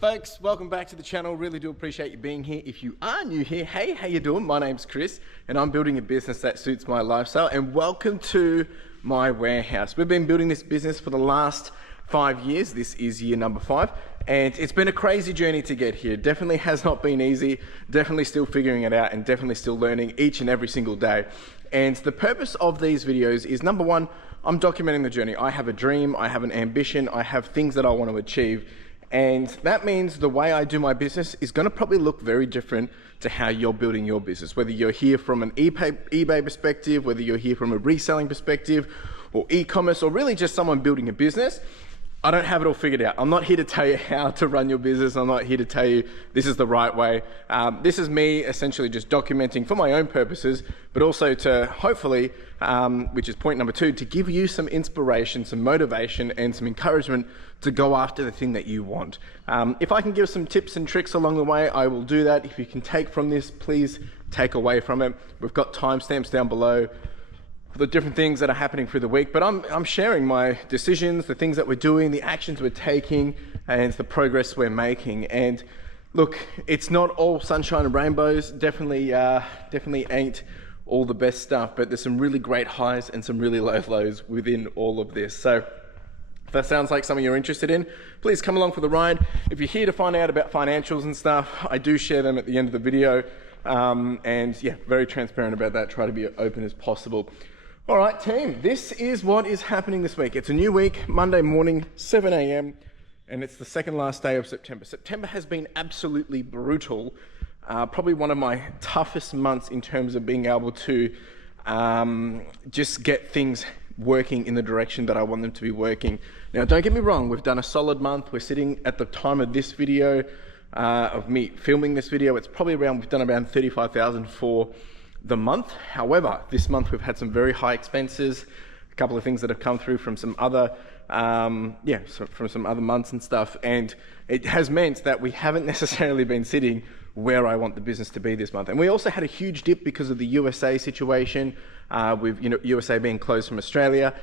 Folks, welcome back to the channel. Really do appreciate you being here. If you are new here, hey, how you doing? My name's Chris and I'm building a business that suits my lifestyle, and welcome to my warehouse. We've been building this business for the last 5 years. This is year number 5 and it's been a crazy journey to get here. Definitely has not been easy, definitely still figuring it out and definitely still learning each and every single day. And the purpose of these videos is, number one, I'm documenting the journey. I have a dream, I have an ambition, I have things that I want to achieve. And that means the way I do my business is going to probably look very different to how you're building your business. Whether you're here from an eBay perspective, whether you're here from a reselling perspective, or e-commerce, or really just someone building a business, I don't have it all figured out. I'm not here to tell you how to run your business. I'm not here to tell you this is the right way. This is me essentially just documenting for my own purposes, but also to hopefully, which is point number 2, to give you some inspiration, some motivation, and some encouragement to go after the thing that you want. If I can give some tips and tricks along the way, I will do that. If you can take from this, please take away from it. We've got timestamps down below for the different things that are happening through the week, but I'm sharing my decisions, the things that we're doing, the actions we're taking, and the progress we're making. And look, it's not all sunshine and rainbows. Definitely ain't all the best stuff, but there's some really great highs and some really low lows within all of this. So if that sounds like something you're interested in, please come along for the ride. If you're here to find out about financials and stuff, I do share them at the end of the video. And yeah, very transparent about that. Try to be open as possible. All right, team, this is what is happening this week. It's a new week, Monday morning, 7 a.m., and it's the second last day of September. September has been absolutely brutal. Probably one of my toughest months in terms of being able to just get things working in the direction that I want them to be working. Now, don't get me wrong, we've done a solid month. We're sitting at the time of this video, of me filming this video, it's probably around, we've done around 35,000 for the month. However, this month we've had some very high expenses, a couple of things that have come through from some other, from some other months and stuff, and it has meant that we haven't necessarily been sitting where I want the business to be this month. And we also had a huge dip because of the USA situation, with USA being closed from Australia,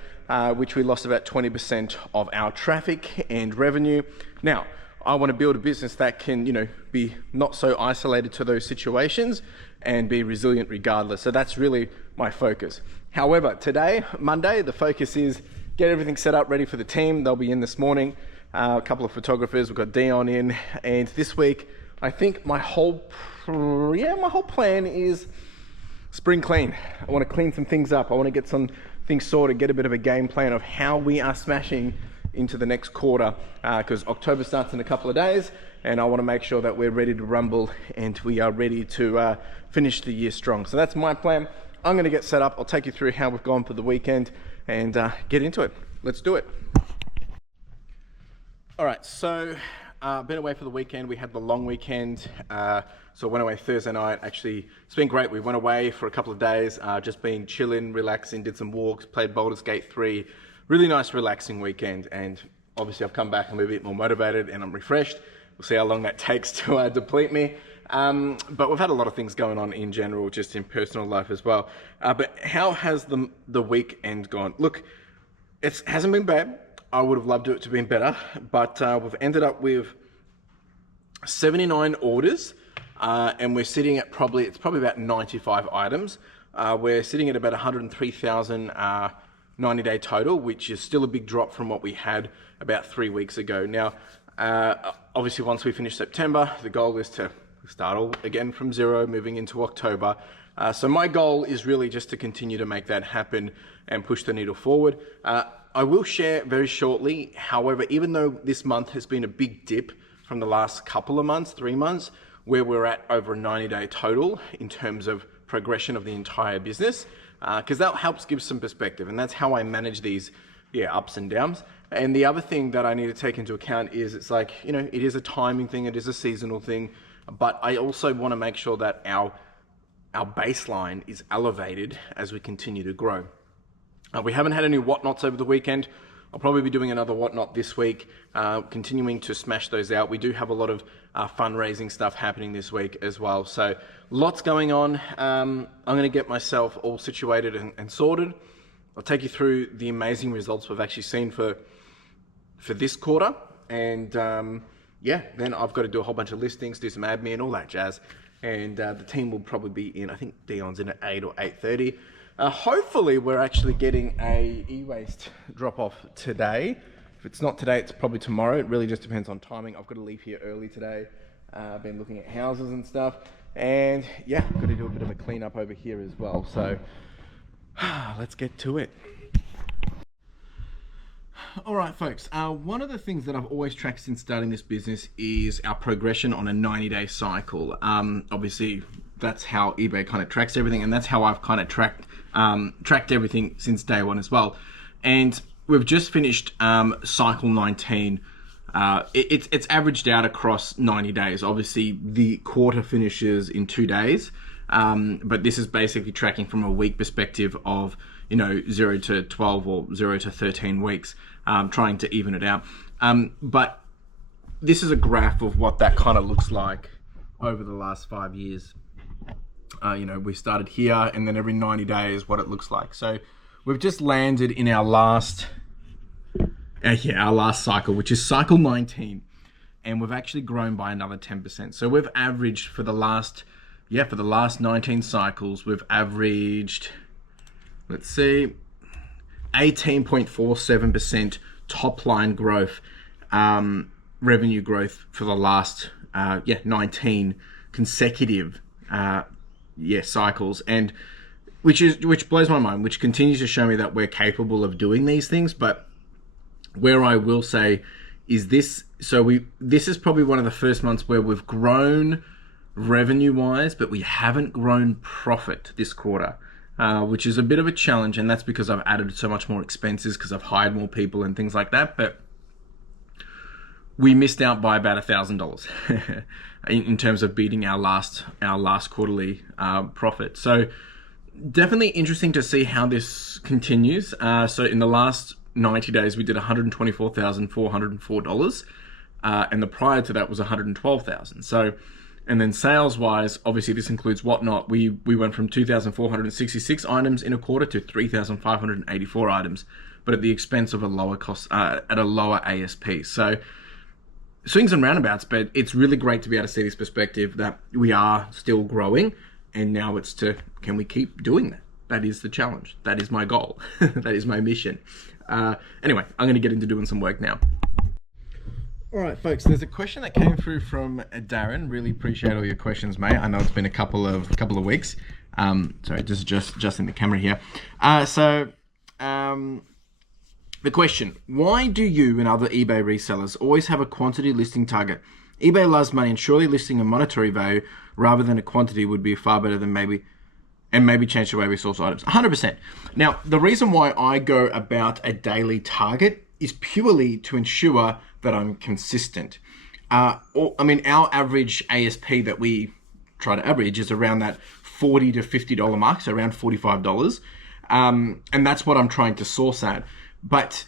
which we lost about 20% of our traffic and revenue. Now, I want to build a business that can, be not so isolated to those situations and be resilient regardless. So that's really my focus. However, today, Monday, the focus is get everything set up, ready for the team. They'll be in this morning. A couple of photographers, we've got Dion in. And this week, I think my whole plan is spring clean. I want to clean some things up. I want to get some things sorted, get a bit of a game plan of how we are smashing into the next quarter, because October starts in a couple of days and I want to make sure that we're ready to rumble and we are ready to finish the year strong. So that's my plan. I'm going to get set up. I'll take you through how we've gone for the weekend and get into it. Let's do it. All right, so been away for the weekend. We had the long weekend, so I went away Thursday night. Actually, it's been great. We went away for a couple of days, just been chilling, relaxing, did some walks, played Baldur's Gate 3. Really nice, relaxing weekend, and obviously I've come back, I'm a bit more motivated and I'm refreshed. We'll see how long that takes to deplete me. But we've had a lot of things going on in general, just in personal life as well. But how has the weekend gone? Look, it hasn't been bad. I would have loved it to have been better, but we've ended up with 79 orders, and we're sitting at it's probably about 95 items. We're sitting at about 103,000 90-day total, which is still a big drop from what we had about 3 weeks ago. Now, obviously once we finish September, the goal is to start all again from zero, moving into October. So my goal is really just to continue to make that happen and push the needle forward. I will share very shortly, however, even though this month has been a big dip from the last couple of months, 3 months, where we're at over a 90-day total in terms of progression of the entire business, because that helps give some perspective, and that's how I manage these ups and downs. And the other thing that I need to take into account is it's like, it is a timing thing, it is a seasonal thing, but I also want to make sure that our baseline is elevated as we continue to grow. We haven't had any whatnots over the weekend. I'll probably be doing another whatnot this week, continuing to smash those out. We do have a lot of fundraising stuff happening this week as well. So lots going on. I'm going to get myself all situated and sorted. I'll take you through the amazing results we've actually seen for this quarter. And yeah, then I've got to do a whole bunch of listings, do some admin, all that jazz. And the team will probably be in, I think Dion's in at 8 or 8:30. Hopefully we're actually getting a eWaste drop off today. If it's not today, it's probably tomorrow. It really just depends on timing. I've got to leave here early today. I've been looking at houses and stuff. And yeah, I've got to do a bit of a clean up over here as well. So let's get to it. All right, folks. One of the things that I've always tracked since starting this business is our progression on a 90-day cycle. Obviously, that's how eBay kind of tracks everything, and that's how I've kind of tracked everything since day one as well. And we've just finished cycle 19. It's averaged out across 90 days. Obviously, the quarter finishes in 2 days, but this is basically tracking from a week perspective of 0 to 12 or 0 to 13 weeks, trying to even it out. But this is a graph of what that kind of looks like over the last 5 years. We started here, and then every 90 days, what it looks like. So we've just landed in our last cycle, which is cycle 19, and we've actually grown by another 10%. So we've averaged for the last 19 cycles, we've averaged, let's see, 18.47% top line growth, revenue growth for the last 19 consecutive cycles, and which blows my mind, which continues to show me that we're capable of doing these things. But where I will say is this is probably one of the first months where we've grown revenue wise, but we haven't grown profit this quarter, which is a bit of a challenge. And that's because I've added so much more expenses because I've hired more people and things like that. But we missed out by about $1,000 in terms of beating our last quarterly profit. So definitely interesting to see how this continues. So in the last 90 days, we did $124,404, and the prior to that was $112,000. So, and then sales wise, obviously this includes whatnot. We went from 2,466 items in a quarter to 3,584 items, but at the expense of a lower cost, at a lower ASP. So swings and roundabouts, but it's really great to be able to see this perspective that we are still growing, and now it's can we keep doing that? That is the challenge. That is my goal. That is my mission. Anyway, I'm going to get into doing some work now. All right, folks, there's a question that came through from Darren. Really appreciate all your questions, mate. I know it's been a couple of weeks. Sorry, just adjusting the camera here. The question: why do you and other eBay resellers always have a quantity listing target? eBay loves money, and surely listing a monetary value rather than a quantity would be far better than maybe change the way we source items. 100%. Now, the reason why I go about a daily target is purely to ensure that I'm consistent. Our average ASP that we try to average is around that $40 to $50 mark, so around $45. And that's what I'm trying to source at. But,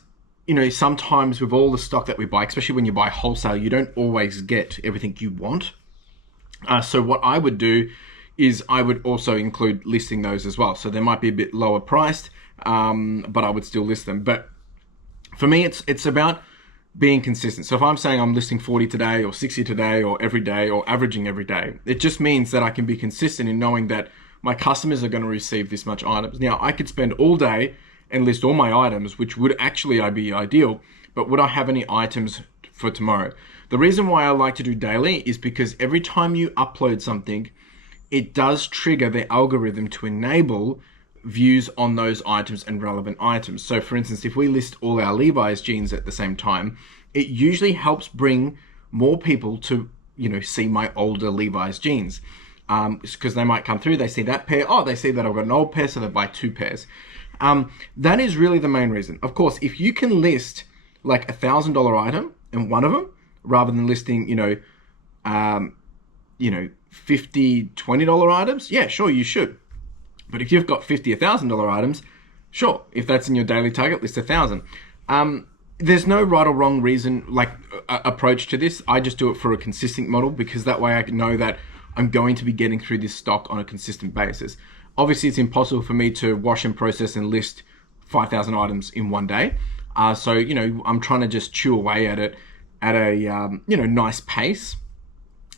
sometimes with all the stock that we buy, especially when you buy wholesale, you don't always get everything you want. So what I would do is I would also include listing those as well. So they might be a bit lower priced, but I would still list them. But for me, it's about being consistent. So if I'm saying I'm listing 40 today or 60 today or every day or averaging every day, it just means that I can be consistent in knowing that my customers are going to receive this much items. Now, I could spend all day and list all my items, which would actually be ideal, but would I have any items for tomorrow? The reason why I like to do daily is because every time you upload something, it does trigger the algorithm to enable views on those items and relevant items. So for instance, if we list all our Levi's jeans at the same time, it usually helps bring more people to, see my older Levi's jeans. Because they might come through, they see that pair, they see that I've got an old pair, so they buy 2 pairs. That is really the main reason. Of course, if you can list like $1,000 item in one of them, rather than listing, $50, $20 items, yeah, sure, you should. But if you've got $50, $1,000 items, sure, if that's in your daily target, list 1,000. There's no right or wrong reason, approach to this. I just do it for a consistent model, because that way I know that I'm going to be getting through this stock on a consistent basis. Obviously, it's impossible for me to wash and process and list 5,000 items in one day. So, I'm trying to just chew away at it at a nice pace.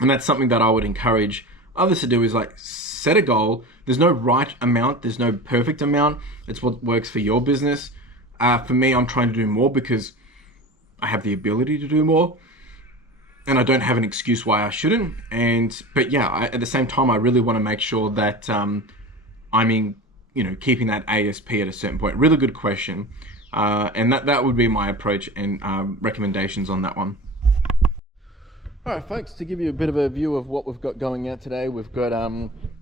And that's something that I would encourage others to do, is like set a goal. There's no right amount, there's no perfect amount. It's what works for your business. For me, I'm trying to do more because I have the ability to do more, and I don't have an excuse why I shouldn't. But yeah, at the same time, I really want to make sure that I'm keeping that ASP at a certain point. Really good question, and that would be my approach and recommendations on that one. All right, folks, to give you a bit of a view of what we've got going out today, we've got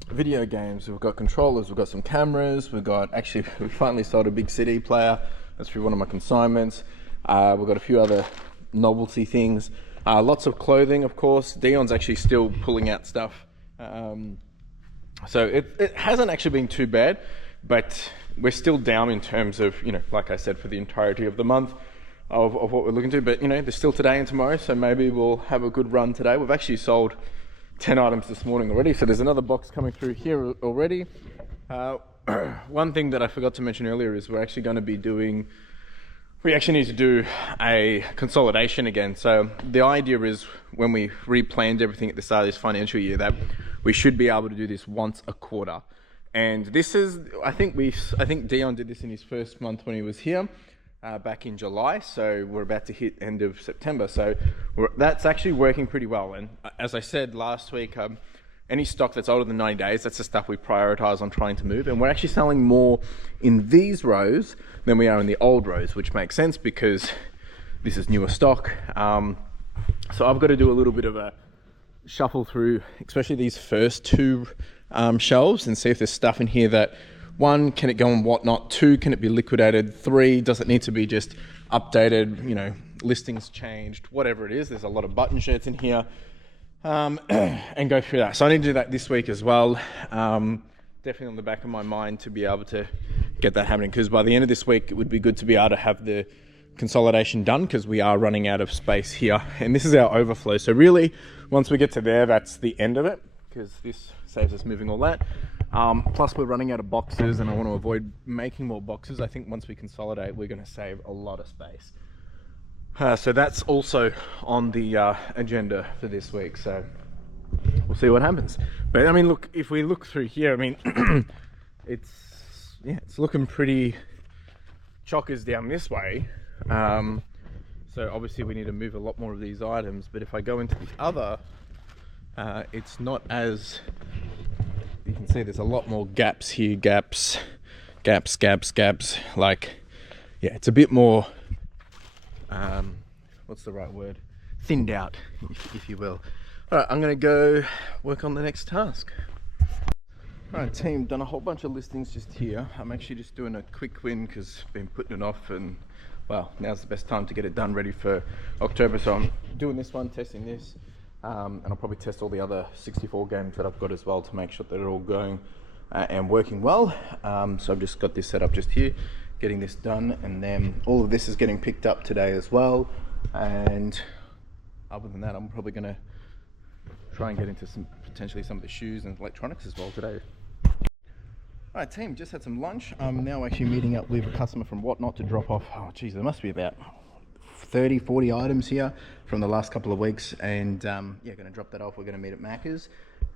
video games, we've got controllers, we've got some cameras, we finally sold a big CD player. That's through one of my consignments. We've got a few other novelty things. Lots of clothing, of course. Dion's actually still pulling out stuff. So it hasn't actually been too bad, but we're still down in terms of, like I said, for the entirety of the month of what we're looking to. But, there's still today and tomorrow, so maybe we'll have a good run today. We've actually sold 10 items this morning already, so there's another box coming through here already. One thing that I forgot to mention earlier is we actually need to do a consolidation again. So the idea is, when we replanned everything at the start of this financial year, that we should be able to do this once a quarter. And this is, I think Dion did this in his first month when he was here, back in July. So we're about to hit end of September. So that's actually working pretty well. And as I said last week, any stock that's older than 90 days, that's the stuff we prioritize on trying to move. And we're actually selling more in these rows than we are in the old rows, which makes sense because this is newer stock. So I've got to do a little bit of a shuffle through, especially these first two shelves, and see if there's stuff in here that, one, can it go on Whatnot? Two, can it be liquidated? Three, does it need to be just updated, listings changed, whatever it is. There's a lot of button shirts in here. And go through that. So I need to do that this week as well. Definitely on the back of my mind to be able to get that happening, because by the end of this week, it would be good to be able to have the consolidation done, because we are running out of space here. And this is our overflow. So really, once we get to there, that's the end of it, because this saves us moving all that. Plus we're running out of boxes, and I want to avoid making more boxes. I think once we consolidate, we're going to save a lot of space. So that's also on the agenda for this week. So we'll see what happens. But I mean, look, if we look through here, I mean, it's looking pretty chockers down this way. So obviously we need to move a lot more of these items. But if I go into the other, it's not as, you can see there's a lot more gaps here, gaps. Like, yeah, it's a bit more, what's the right word? Thinned out, if you will. All right, I'm gonna go work on the next task. All right, team, done a whole bunch of listings just here. I'm actually just doing a quick win because I've been putting it off, and well, now's the best time to get it done, ready for October. So I'm doing this one, testing this, and I'll probably test all the other 64 games that I've got as well to make sure that they're all going and working well. So I've just got this set up just here, getting this done, and then all of this is getting picked up today as well. And other than that, I'm probably going to try and get into potentially some of the shoes and electronics as well today. All right, team, just had some lunch. I'm now actually meeting up with a customer from Whatnot to drop off, oh geez, there must be about 30-40 items here from the last couple of weeks, and yeah, going to drop that off. We're going to meet at Macca's,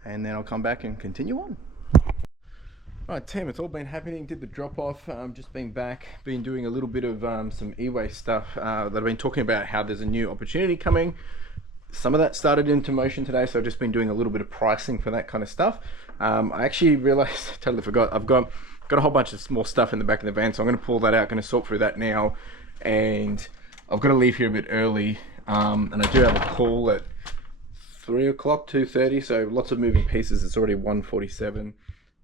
and then I'll come back and continue on. All right, team, it's all been happening. Did the drop off, just been back, been doing a little bit of some eWaste stuff that I've been talking about, how there's a new opportunity coming. Some of that started into motion today, so I've just been doing a little bit of pricing for that kind of stuff. I actually realized, totally forgot, I've got a whole bunch of small stuff in the back of the van, so I'm going to pull that out, going to sort through that now, and I've got to leave here a bit early, and I do have a call at 3 o'clock, 2:30, so lots of moving pieces. It's already 1:47,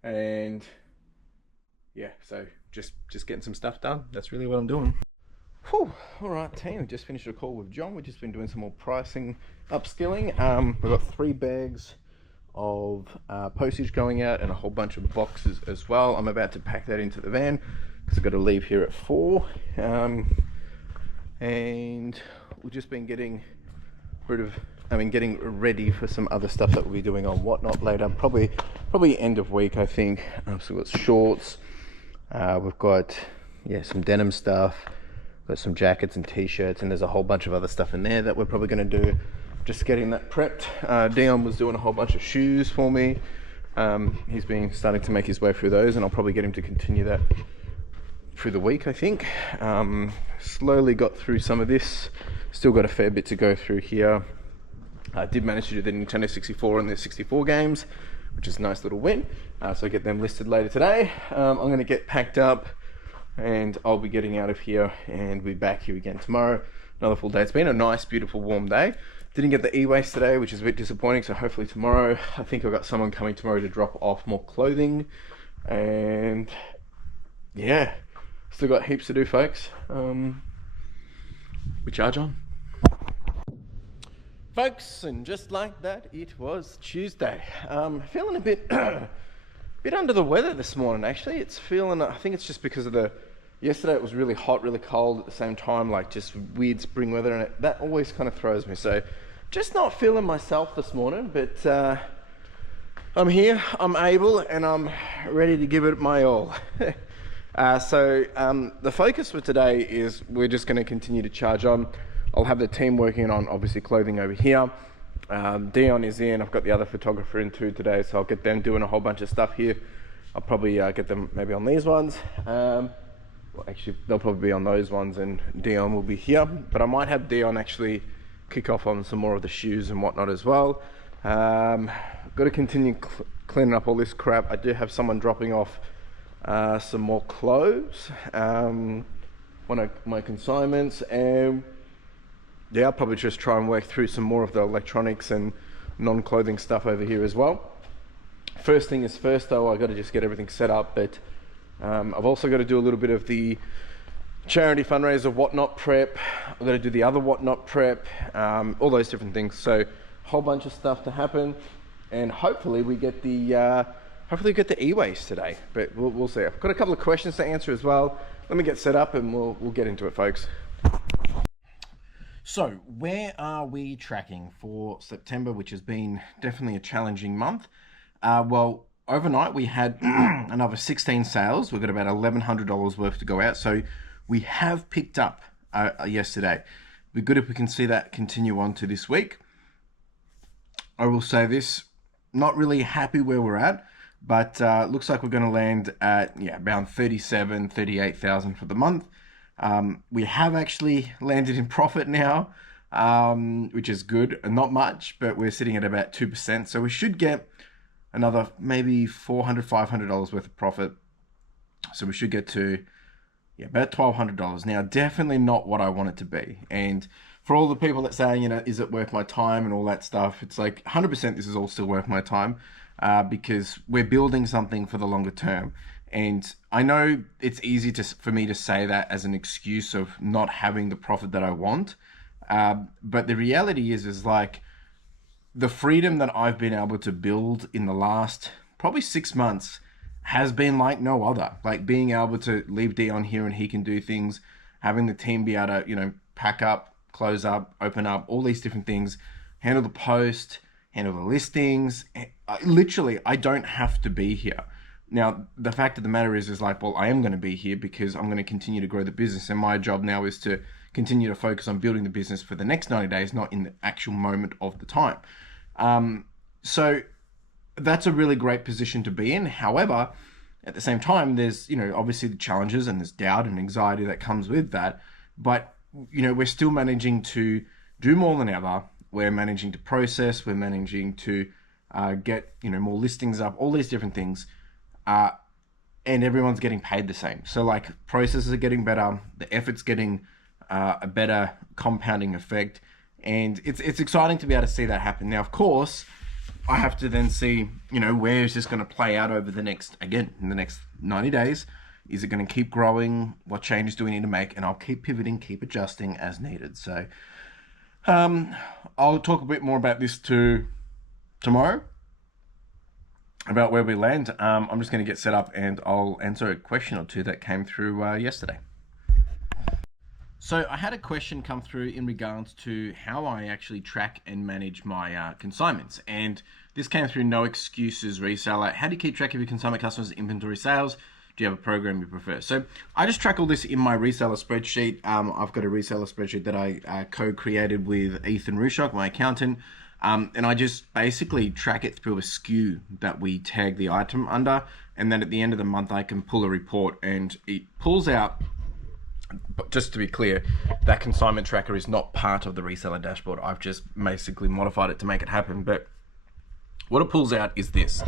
and yeah, so just getting some stuff done. That's really what I'm doing. Whew. All right, team, we just finished a call with John. We've just been doing some more pricing, upskilling. We've got 3 bags of postage going out and a whole bunch of boxes as well. I'm about to pack that into the van because I've got to leave here at 4. And we've just been getting ready for some other stuff that we'll be doing on Whatnot later. Probably end of week, I think. So we've got shorts. We've got some denim stuff. Got some jackets and t-shirts, and there's a whole bunch of other stuff in there that we're probably going to do. Just getting that prepped. Dion was doing a whole bunch of shoes for me. He's been starting to make his way through those, and I'll probably get him to continue that through the week, I think. Slowly got through some of this. Still got a fair bit to go through here. I did manage to do the Nintendo 64 and the 64 games, which is a nice little win. So I get them listed later today. I'm going to get packed up, and I'll be getting out of here and be back here again tomorrow. Another full day. It's been a nice, beautiful, warm day. Didn't get the eWaste today, which is a bit disappointing, so hopefully tomorrow. I think I've got someone coming tomorrow to drop off more clothing, and yeah, still got heaps to do, folks. We charge on. Folks, and just like that, it was Tuesday. Feeling a bit under the weather this morning, actually. It's feeling, I think it's just because of yesterday it was really hot, really cold at the same time, like just weird spring weather, and that always kind of throws me. So just not feeling myself this morning, but I'm here, I'm able, and I'm ready to give it my all. So the focus for today is we're just going to continue to charge on. I'll have the team working on obviously clothing over here. Dion is in. I've got the other photographer in too today, so I'll get them doing a whole bunch of stuff here. I'll probably get them maybe on these ones. Well, actually, they'll probably be on those ones, and Dion will be here. But I might have Dion actually kick off on some more of the shoes and whatnot as well. Got to continue cleaning up all this crap. I do have someone dropping off some more clothes, one of my consignments, and yeah, I'll probably just try and work through some more of the electronics and non-clothing stuff over here as well. First thing is first though, I got to just get everything set up, but I've also got to do a little bit of the charity fundraiser whatnot prep. I've got to do the other whatnot prep, all those different things. So a whole bunch of stuff to happen, and hopefully we get the e-waste today, but we'll see. I've got a couple of questions to answer as well. Let me get set up and we'll get into it, folks. So where are we tracking for September, which has been definitely a challenging month? Well, overnight we had another 16 sales. We've got about $1,100 worth to go out. So we have picked up yesterday. It'd be good if we can see that continue on to this week. I will say this, not really happy where we're at, but looks like we're going to land at around 38,000 for the month. We have actually landed in profit now, which is good. Not much, but we're sitting at about 2%. So we should get another maybe $400, $500 worth of profit. So we should get to about $1,200. Now, definitely not what I want it to be. And for all the people that say, is it worth my time and all that stuff, it's like 100% this is all still worth my time, because we're building something for the longer term. And I know it's easy for me to say that as an excuse of not having the profit that I want. But the reality is like the freedom that I've been able to build in the last probably 6 months has been like no other. Like being able to leave Dion here and he can do things, having the team be able to, pack up, close up, open up, all these different things, handle the post, handle the listings. Literally, I don't have to be here. Now, the fact of the matter is like, well, I am going to be here because I'm going to continue to grow the business. And my job now is to continue to focus on building the business for the next 90 days, not in the actual moment of the time. So that's a really great position to be in. However, at the same time, there's, obviously the challenges and there's doubt and anxiety that comes with that. But, we're still managing to do more than ever. We're managing to process. We're managing to get, more listings up, all these different things. And everyone's getting paid the same. So like processes are getting better, the effort's getting a better compounding effect, and it's exciting to be able to see that happen. Now, of course, I have to then see, where is this going to play out over in the next 90 days? Is it going to keep growing? What changes do we need to make? And I'll keep pivoting, keep adjusting as needed. So I'll talk a bit more about this tomorrow, about where we land. I'm just going to get set up and I'll answer a question or two that came through yesterday. So I had a question come through in regards to how I actually track and manage my consignments. And this came through No Excuses Reseller. How do you keep track of your consignment customers' inventory sales? Do you have a program you prefer? So I just track all this in my reseller spreadsheet. I've got a reseller spreadsheet that I co-created with Ethan Rushock, my accountant. And I just basically track it through a SKU that we tag the item under. And then at the end of the month, I can pull a report and it pulls out. But just to be clear, that consignment tracker is not part of the reseller dashboard. I've just basically modified it to make it happen. But what it pulls out is this.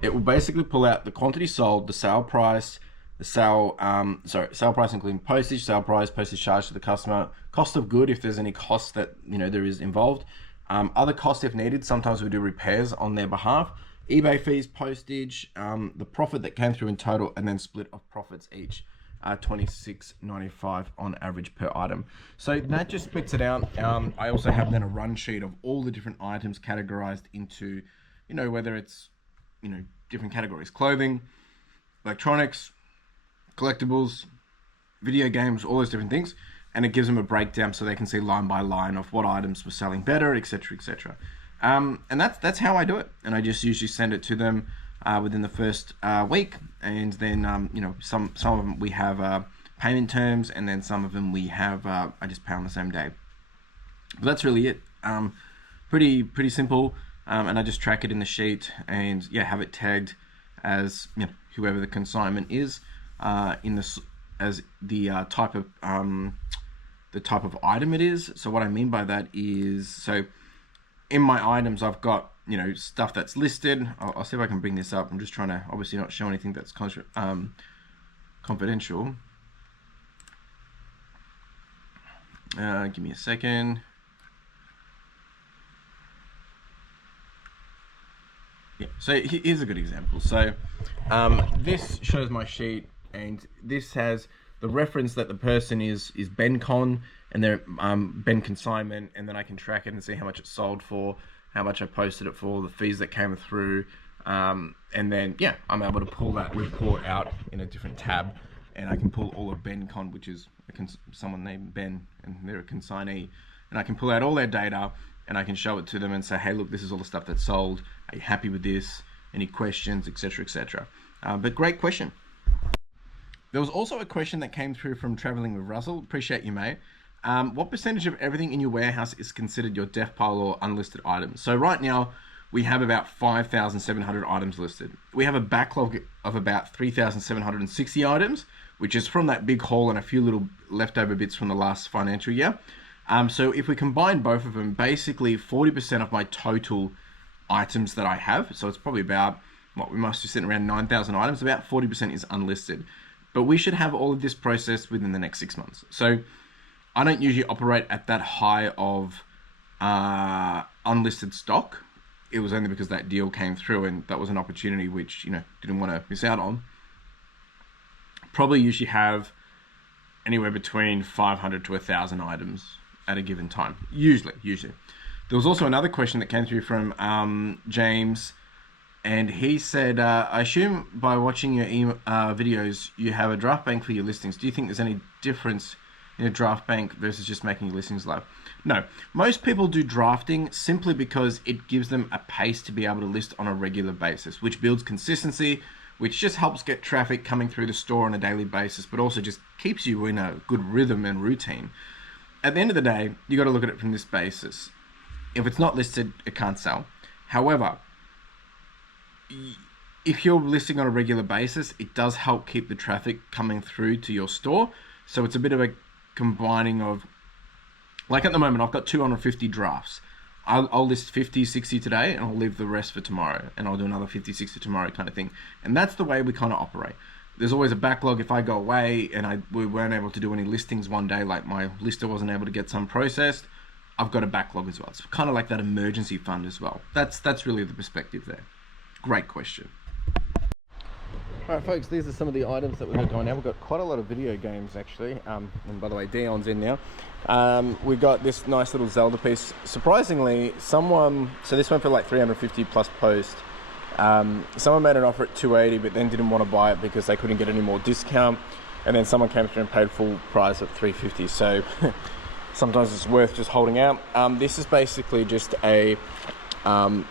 It will basically pull out the quantity sold, the sale price, the sale price including postage, sale price, postage charge to the customer, cost of good if there's any cost that there is involved, other costs if needed. Sometimes we do repairs on their behalf, eBay fees, postage, the profit that came through in total, and then split of profits each. $26.95 on average per item. So that just splits it out. I also have then a run sheet of all the different items categorized into, whether it's different categories: clothing, electronics, collectibles, video games, all those different things. And it gives them a breakdown so they can see line by line of what items were selling better, etc., etc. And that's how I do it. And I just usually send it to them within the first week. And then some of them we have payment terms, and then some of them we have I just pay on the same day. But that's really it. Pretty simple. And I just track it in the sheet and have it tagged as whoever the consignment is as the type of item it is. So what I mean by that is, so in my items I've got stuff that's listed. I'll see if I can bring this up. I'm just trying to obviously not show anything that's confidential. Give me a second. Yeah, so here's a good example. So this shows my sheet, and this has the reference that the person is BenCon, and they're Ben Consignment, and then I can track it and see how much it sold for, how much I posted it for, the fees that came through, and then I'm able to pull that report out in a different tab, and I can pull all of BenCon, which is someone named Ben, and they're a consignee, and I can pull out all their data, and I can show it to them and say, hey, look, this is all the stuff that's sold. Are you happy with this? Any questions, etc., etc. But great question. There was also a question that came through from Traveling with Russell. Appreciate you, mate. What percentage of everything in your warehouse is considered your death pile or unlisted items? So right now, we have about 5,700 items listed. We have a backlog of about 3,760 items, which is from that big haul and a few little leftover bits from the last financial year. So if we combine both of them, basically 40% of my total items that I have, so it's probably about, we must be sitting around 9,000 items, about 40% is unlisted. But we should have all of this processed within the next 6 months. So I don't usually operate at that high of unlisted stock. It was only because that deal came through, and that was an opportunity which, didn't want to miss out on. Probably usually have anywhere between 500 to 1,000 items at a given time, usually. There was also another question that came through from James, and he said, I assume by watching your videos, you have a draft bank for your listings. Do you think there's any difference in a draft bank versus just making your listings live? No, most people do drafting simply because it gives them a pace to be able to list on a regular basis, which builds consistency, which just helps get traffic coming through the store on a daily basis, but also just keeps you in a good rhythm and routine. At the end of the day, you got to look at it from this basis. If it's not listed, it can't sell. However, if you're listing on a regular basis, it does help keep the traffic coming through to your store. So it's a bit of a combining of, like at the moment, I've got 250 drafts. I'll list 50, 60 today, and I'll leave the rest for tomorrow, and I'll do another 50, 60 tomorrow kind of thing. And that's the way we kind of operate. There's always a backlog. If I go away and we weren't able to do any listings one day, like my lister wasn't able to get some processed, I've got a backlog as well. It's kind of like that emergency fund as well. That's really the perspective there. Great question. All right, folks, these are some of the items that we've got going now. We've got quite a lot of video games, actually. And by the way, Dion's in now. We've got this nice little Zelda piece. Surprisingly, so this went for like 350 plus post. Someone made an offer at 280, but then didn't want to buy it because they couldn't get any more discount. And then someone came through and paid full price at 350. So sometimes it's worth just holding out. This is basically just a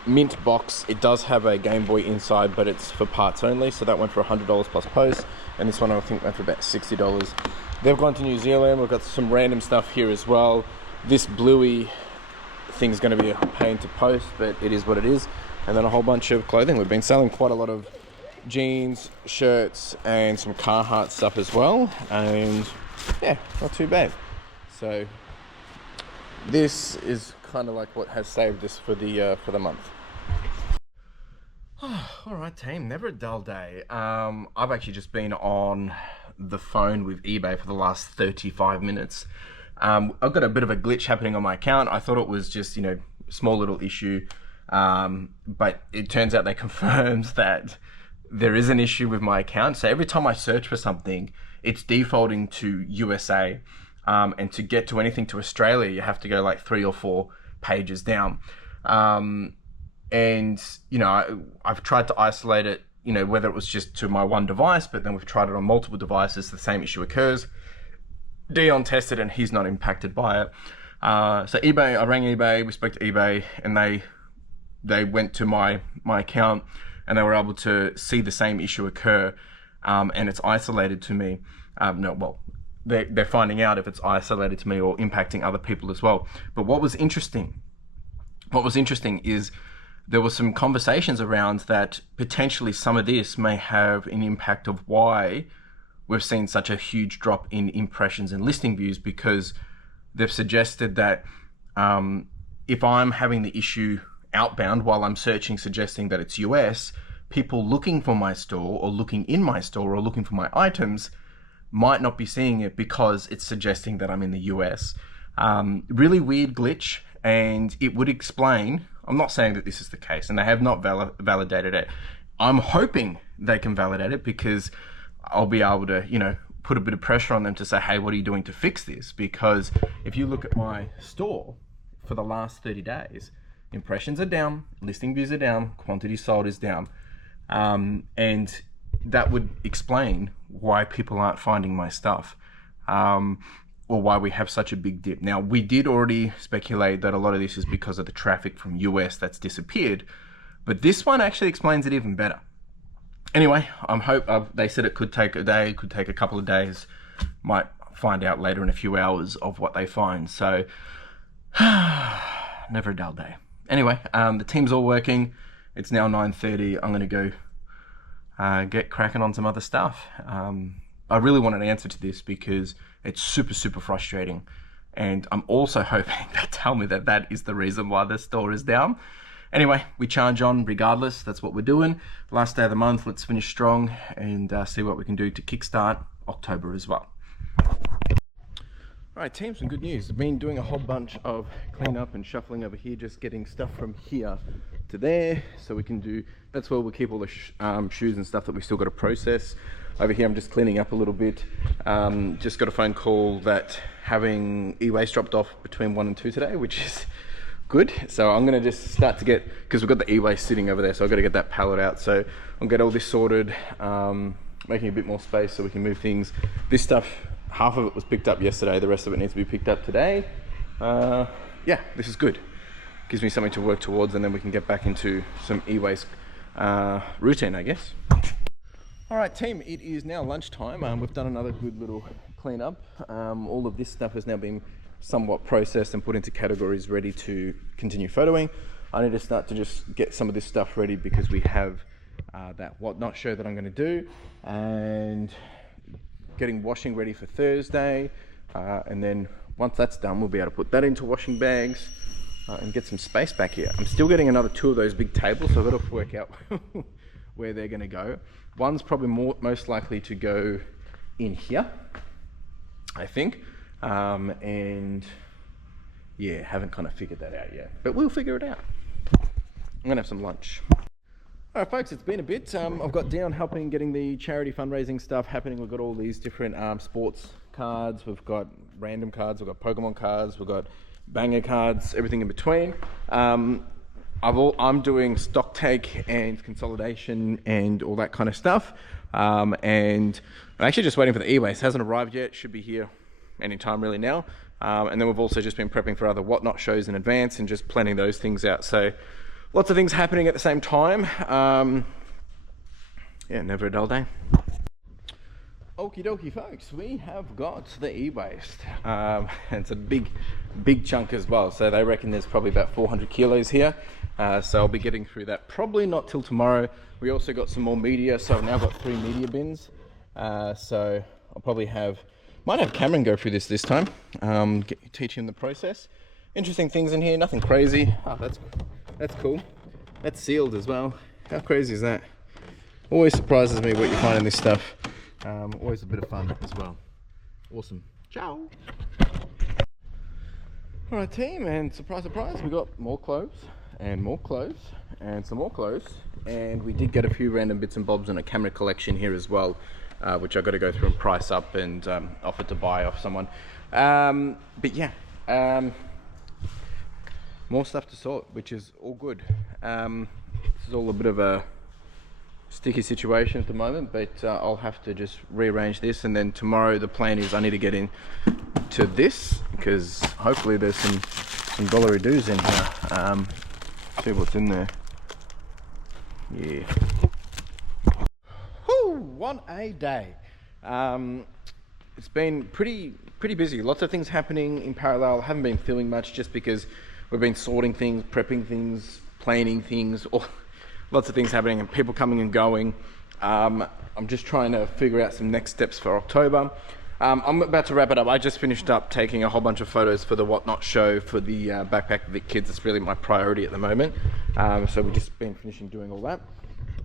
mint box. It does have a Game Boy inside, but it's for parts only, so that went for $100 plus post, and this one I think went for about $60. They've gone to New Zealand. We've got some random stuff here as well. This bluey thing's going to be a pain to post, but it is what it is. And then a whole bunch of clothing. We've been selling quite a lot of jeans, shirts, and some Carhartt stuff as well, and yeah, not too bad. So this is kind of like what has saved us for the month. All right, team, never a dull day. I've actually just been on the phone with eBay for the last 35 minutes. I've got a bit of a glitch happening on my account. I thought it was just, you know, small little issue, but it turns out they confirmed that there is an issue with my account. So every time I search for something, it's defaulting to USA, and to get to anything to Australia, you have to go like 3 or 4 pages down. And you know, I've tried to isolate it, you know, whether it was just to my one device, but then we've tried it on multiple devices, the same issue occurs. Dion tested and he's not impacted by it. So eBay, I rang eBay, we spoke to eBay, and they went to my account, and they were able to see the same issue occur, and it's isolated to me. They're finding out if it's isolated to me or impacting other people as well. But what was interesting is there were some conversations around that potentially some of this may have an impact of why we've seen such a huge drop in impressions and listing views, because they've suggested that if I'm having the issue outbound while I'm searching, suggesting that it's US, people looking for my store or looking in my store or looking for my items might not be seeing it because it's suggesting that I'm in the US. Really weird glitch, and it would explain, I'm not saying that this is the case, and they have not validated it. I'm hoping they can validate it, because I'll be able to, you know, put a bit of pressure on them to say, hey, what are you doing to fix this? Because if you look at my store for the last 30 days, impressions are down, listing views are down, quantity sold is down. And that would explain why people aren't finding my stuff, or why we have such a big dip. Now, we did already speculate that a lot of this is because of the traffic from US that's disappeared, but this one actually explains it even better. Anyway, they said it could take a day, could take a couple of days, might find out later in a few hours of what they find. So never a dull day. Anyway, the team's all working. It's now 9:30. I'm gonna go get cracking on some other stuff. I really want an answer to this because it's super, super frustrating. And I'm also hoping they tell me that that is the reason why the store is down. Anyway, we charge on regardless. That's what we're doing. Last day of the month, let's finish strong and see what we can do to kickstart October as well. All right, team, some good news. I've been doing a whole bunch of cleanup and shuffling over here, just getting stuff from here to there, so we can do, that's where we'll keep all the shoes and stuff that we still got to process. Over here, I'm just cleaning up a little bit. Just got a phone call that having eWaste dropped off between 1 and 2 today, which is good. So I'm gonna just start to get, because we've got the eWaste sitting over there, so I've got to get that pallet out. So I'll get all this sorted, making a bit more space so we can move things. This stuff, half of it was picked up yesterday, the rest of it needs to be picked up today. Yeah, this is good. Gives me something to work towards, and then we can get back into some eWaste routine, I guess. All right, team, it is now lunchtime. We've done another good little cleanup. All of this stuff has now been somewhat processed and put into categories ready to continue photoing. I need to start to just get some of this stuff ready because we have that whatnot show that I'm going to do, and getting washing ready for Thursday. And then once that's done, we'll be able to put that into washing bags and get some space back here. I'm still getting another 2 of those big tables, so I've got to work out where they're going to go. One's probably most likely to go in here, I think. And yeah, haven't kind of figured that out yet, but we'll figure it out. I'm gonna have some lunch. All right, folks, it's been a bit. I've got Dion helping getting the charity fundraising stuff happening. We've got all these different sports cards. We've got random cards. We've got Pokemon cards. We've got banger cards, everything in between. I'm doing stock take and consolidation and all that kind of stuff. And I'm actually just waiting for the eWaste. It hasn't arrived yet. Should be here anytime really now. And then we've also just been prepping for other whatnot shows in advance and just planning those things out. So lots of things happening at the same time. Yeah, never a dull day. Okie dokie, folks, we have got the e-waste. It's a big chunk as well. So they reckon there's probably about 400 kilos here. So I'll be getting through that probably not till tomorrow. We also got some more media. So I've now got 3 media bins. So I'll probably might have Cameron go through this time, teach him the process. Interesting things in here, nothing crazy. Oh, that's cool. That's sealed as well. How crazy is that? Always surprises me what you find in this stuff. Always a bit of fun as well. Awesome. Ciao. All right, team, and surprise, surprise, we got more clothes and more clothes and some more clothes. And we did get a few random bits and bobs and a camera collection here as well, which I got to go through and price up and offer to buy off someone. But yeah, more stuff to sort, which is all good. This is all a bit of a sticky situation at the moment, but I'll have to just rearrange this, and then tomorrow the plan is I need to get into this because hopefully there's some dollary doos in here. See what's in there. Yeah. Whew, what a day. It's been pretty busy. Lots of things happening in parallel. I haven't been filming much just because we've been sorting things, prepping things, planning things, lots of things happening and people coming and going. I'm just trying to figure out some next steps for October. I'm about to wrap it up. I just finished up taking a whole bunch of photos for the Whatnot show for the Backpack Vic Kids. It's really my priority at the moment. So we've just been finishing doing all that.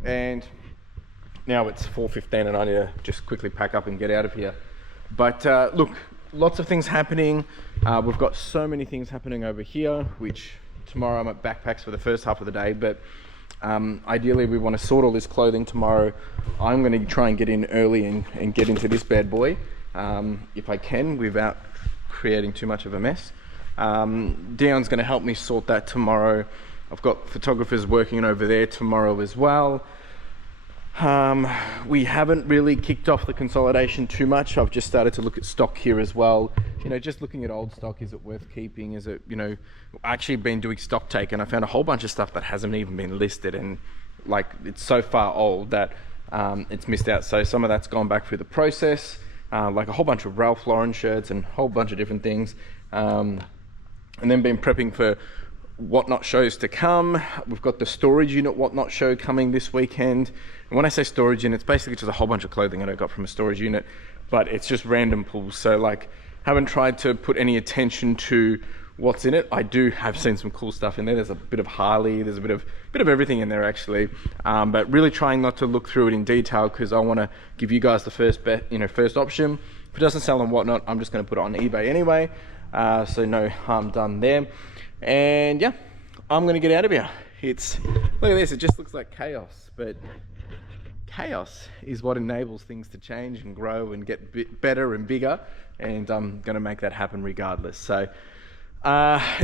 And now it's 4:15 and I need to just quickly pack up and get out of here. But look, lots of things happening. We've got so many things happening over here, which tomorrow I'm at Backpacks for the first half of the day, but ideally we want to sort all this clothing tomorrow. I'm going to try and get in early and get into this bad boy, if I can, without creating too much of a mess. Dion's going to help me sort that tomorrow. I've got photographers working over there tomorrow as well. We haven't really kicked off the consolidation too much. I've just started to look at stock here as well. You know, just looking at old stock, is it worth keeping? Is it, you know, I actually been doing stock take and I found a whole bunch of stuff that hasn't even been listed, and like it's so far old that it's missed out. So some of that's gone back through the process, like a whole bunch of Ralph Lauren shirts and a whole bunch of different things. And then been prepping for Whatnot shows to come. We've got the storage unit Whatnot show coming this weekend. And when I say storage unit, it's basically just a whole bunch of clothing that I got from a storage unit, but it's just random pulls. So like, haven't tried to put any attention to what's in it. I have seen some cool stuff in there. There's a bit of Harley, there's a bit of everything in there actually. But really trying not to look through it in detail because I want to give you guys the first option. If it doesn't sell on Whatnot, I'm just going to put it on eBay anyway. So no harm done there. And yeah, I'm gonna get out of here. Look at this, it just looks like chaos, but chaos is what enables things to change and grow and get better and bigger, and I'm gonna make that happen regardless. So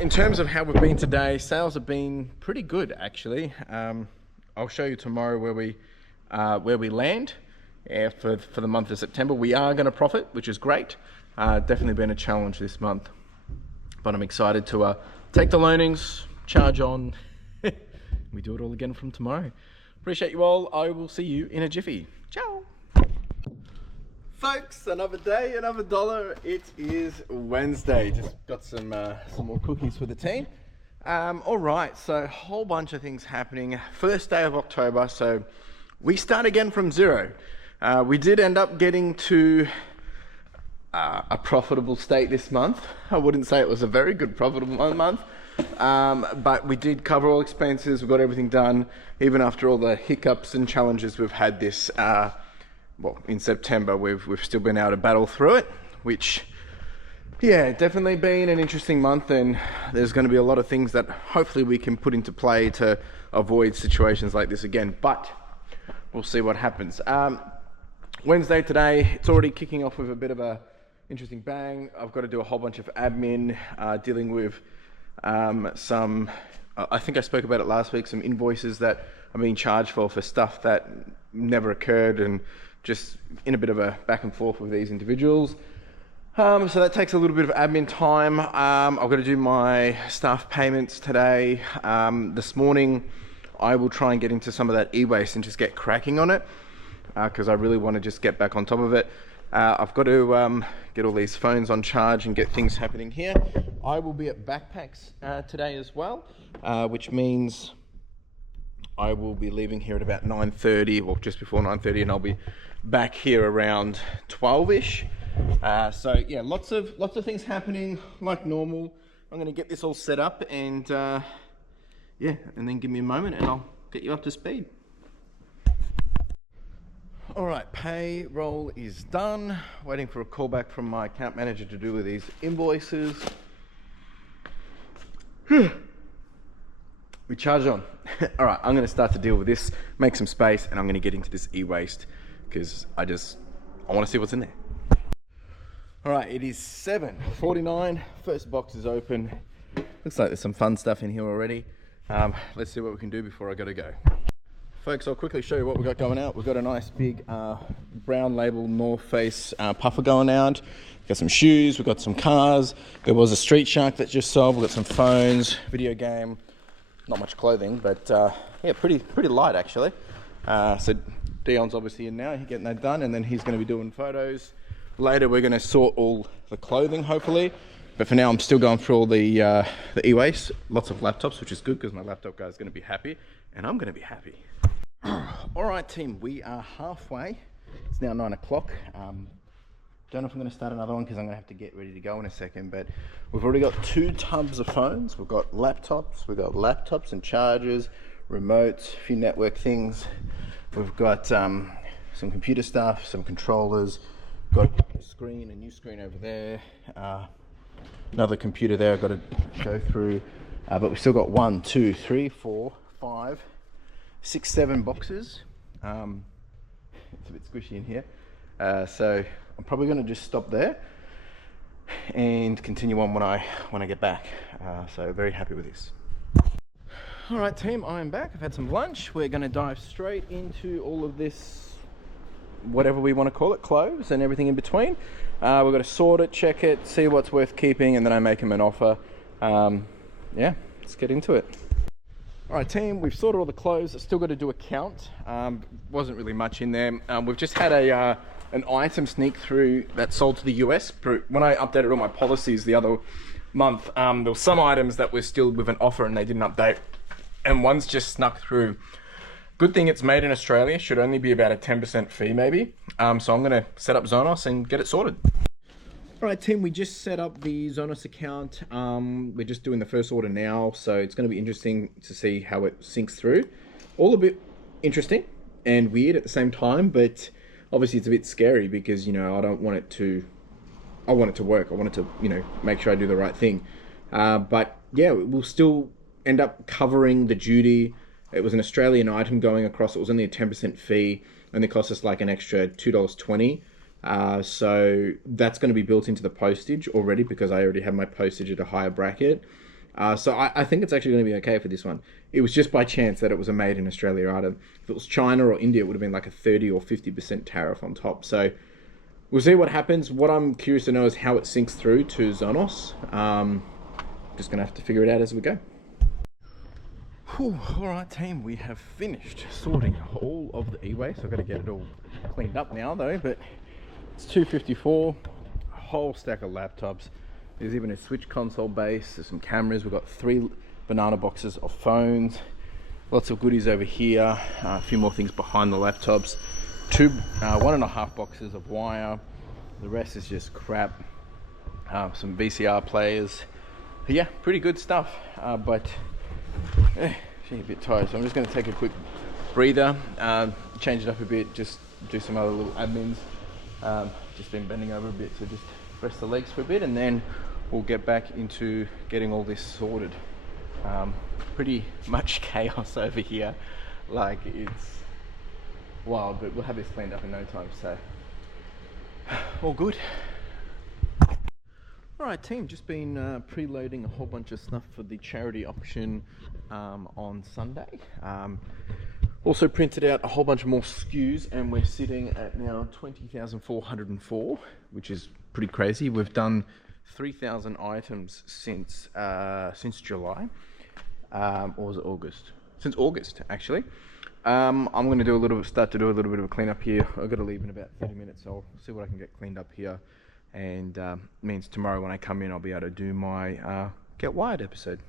in terms of how we've been today, sales have been pretty good actually. I'll show you tomorrow where we land for the month of September. We are gonna profit, which is great. Definitely been a challenge this month, but I'm excited to take the learnings, charge on. We do it all again from tomorrow. Appreciate you all. I will see you in a jiffy. Ciao. Folks, another day, another dollar. It is Wednesday. Just got some more cookies for the team. All right, so a whole bunch of things happening. First day of October, so we start again from zero. We did end up getting to a profitable state this month. I wouldn't say it was a very good profitable month, but we did cover all expenses. We got everything done, even after all the hiccups and challenges we've had this in September. We've still been able to battle through it, which yeah, definitely been an interesting month, and there's going to be a lot of things that hopefully we can put into play to avoid situations like this again, but we'll see what happens. Wednesday today, it's already kicking off with a bit of a interesting bang. I've got to do a whole bunch of admin, dealing with some, I think I spoke about it last week, some invoices that I'm being charged for stuff that never occurred, and just in a bit of a back and forth with these individuals. So that takes a little bit of admin time. I've got to do my staff payments today. This morning, I will try and get into some of that eWaste and just get cracking on it because I really want to just get back on top of it. I've got to get all these phones on charge and get things happening here. I will be at Backpacks today as well, which means I will be leaving here at about 9:30 or just before 9:30, and I'll be back here around 12ish. So yeah, lots of things happening like normal. I'm going to get this all set up and yeah, and then give me a moment and I'll get you up to speed. All right, payroll is done. Waiting for a call back from my account manager to do with these invoices. We charge on. All right, I'm going to start to deal with this, make some space, and I'm going to get into this eWaste because I want to see what's in there. All right, it is 7:49. First box is open. Looks like there's some fun stuff in here already. Let's see what we can do before I gotta go. Folks, I'll quickly show you what we've got going out. We've got a nice big brown label North Face puffer going out. We've got some shoes, we've got some cars. There was a Street Shark that just sold. We've got some phones, video game, not much clothing, but yeah, pretty light actually. So Dion's obviously in now, he's getting that done, and then he's gonna be doing photos. Later, we're going to sort all the clothing, hopefully. But for now, I'm still going through all the e-waste. Lots of laptops, which is good because my laptop guy is going to be happy, and I'm going to be happy. All right, team, we are halfway. It's now 9 o'clock. Don't know if I'm going to start another one because I'm going to have to get ready to go in a second. But we've already got 2 tubs of phones. We've got laptops and chargers, remotes, a few network things. We've got some computer stuff, some controllers. Got a screen, a new screen over there, another computer there I've got to show through, but we've still got 1, 2, 3, 4, 5, 6, 7 boxes. It's a bit squishy in here, so I'm probably going to just stop there and continue on when I get back. So very happy with this. All right, team, I am back. I've had some lunch. We're going to dive straight into all of this, whatever we want to call it, clothes and everything in between. We've got to sort it, check it, see what's worth keeping, and then I make them an offer. Yeah, let's get into it. All right, team, we've sorted all the clothes. Still got to do a count. Wasn't really much in there. We've just had an item sneak through that sold to the US. When I updated all my policies the other month, there were some items that were still with an offer and they didn't update, and one's just snuck through. Good thing it's made in Australia, should only be about a 10% fee maybe. So I'm gonna set up Zonos and get it sorted. All right, team, we just set up the Zonos account. We're just doing the first order now, so it's gonna be interesting to see how it syncs through. All a bit interesting and weird at the same time, but obviously it's a bit scary because, you know, I want it to work. I want it to, you know, make sure I do the right thing. But yeah, we'll still end up covering the duty. It was an Australian item going across. It was only a 10% fee, and it cost us like an extra $2.20. So that's going to be built into the postage already because I already have my postage at a higher bracket. So I think it's actually going to be okay for this one. It was just by chance that it was a made in Australia item. If it was China or India, it would have been like a 30 or 50% tariff on top. So we'll see what happens. What I'm curious to know is how it syncs through to Zonos. Just going to have to figure it out as we go. Whew, all right, team, we have finished sorting all of the e-waste. I've got to get it all cleaned up now though, but it's 254, a whole stack of laptops. There's even a Switch console base, there's some cameras. We've got 3 banana boxes of phones, lots of goodies over here, a few more things behind the laptops, 1.5 boxes of wire. The rest is just crap. Some VCR players. Yeah, pretty good stuff, but a bit tired, so I'm just going to take a quick breather, change it up a bit, just do some other little admins. Just been bending over a bit, so just rest the legs for a bit, and then we'll get back into getting all this sorted. Pretty much chaos over here, like it's wild, but we'll have this cleaned up in no time, so all good. All right, team, just been preloading a whole bunch of stuff for the charity auction on Sunday. Also printed out a whole bunch more SKUs, and we're sitting at now 20,404, which is pretty crazy. We've done 3,000 items since July, or was it August? Since August, actually. I'm going to start to do a little bit of a cleanup here. I've got to leave in about 30 minutes, so I'll see what I can get cleaned up here. And means tomorrow when I come in, I'll be able to do my Get Wired episode.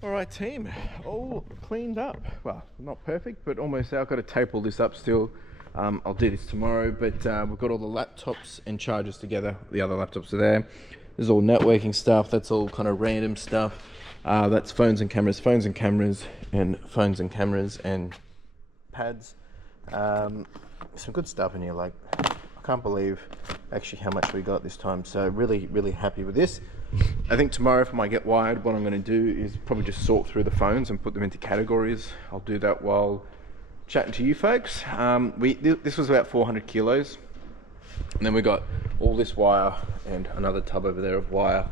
All right, team, all cleaned up. Well, not perfect, but almost there. I've got to tape all this up still. I'll do this tomorrow, but we've got all the laptops and chargers together. The other laptops are there. This is all networking stuff. That's all kind of random stuff. That's phones and cameras, and pads. Some good stuff in here. Like, I can't believe actually how much we got this time. So really happy with this. I think tomorrow for my Get Wired, what I'm going to do is probably just sort through the phones and put them into categories. I'll do that while chatting to you folks. This was about 400 kilos. And then we got all this wire and another tub over there of wire.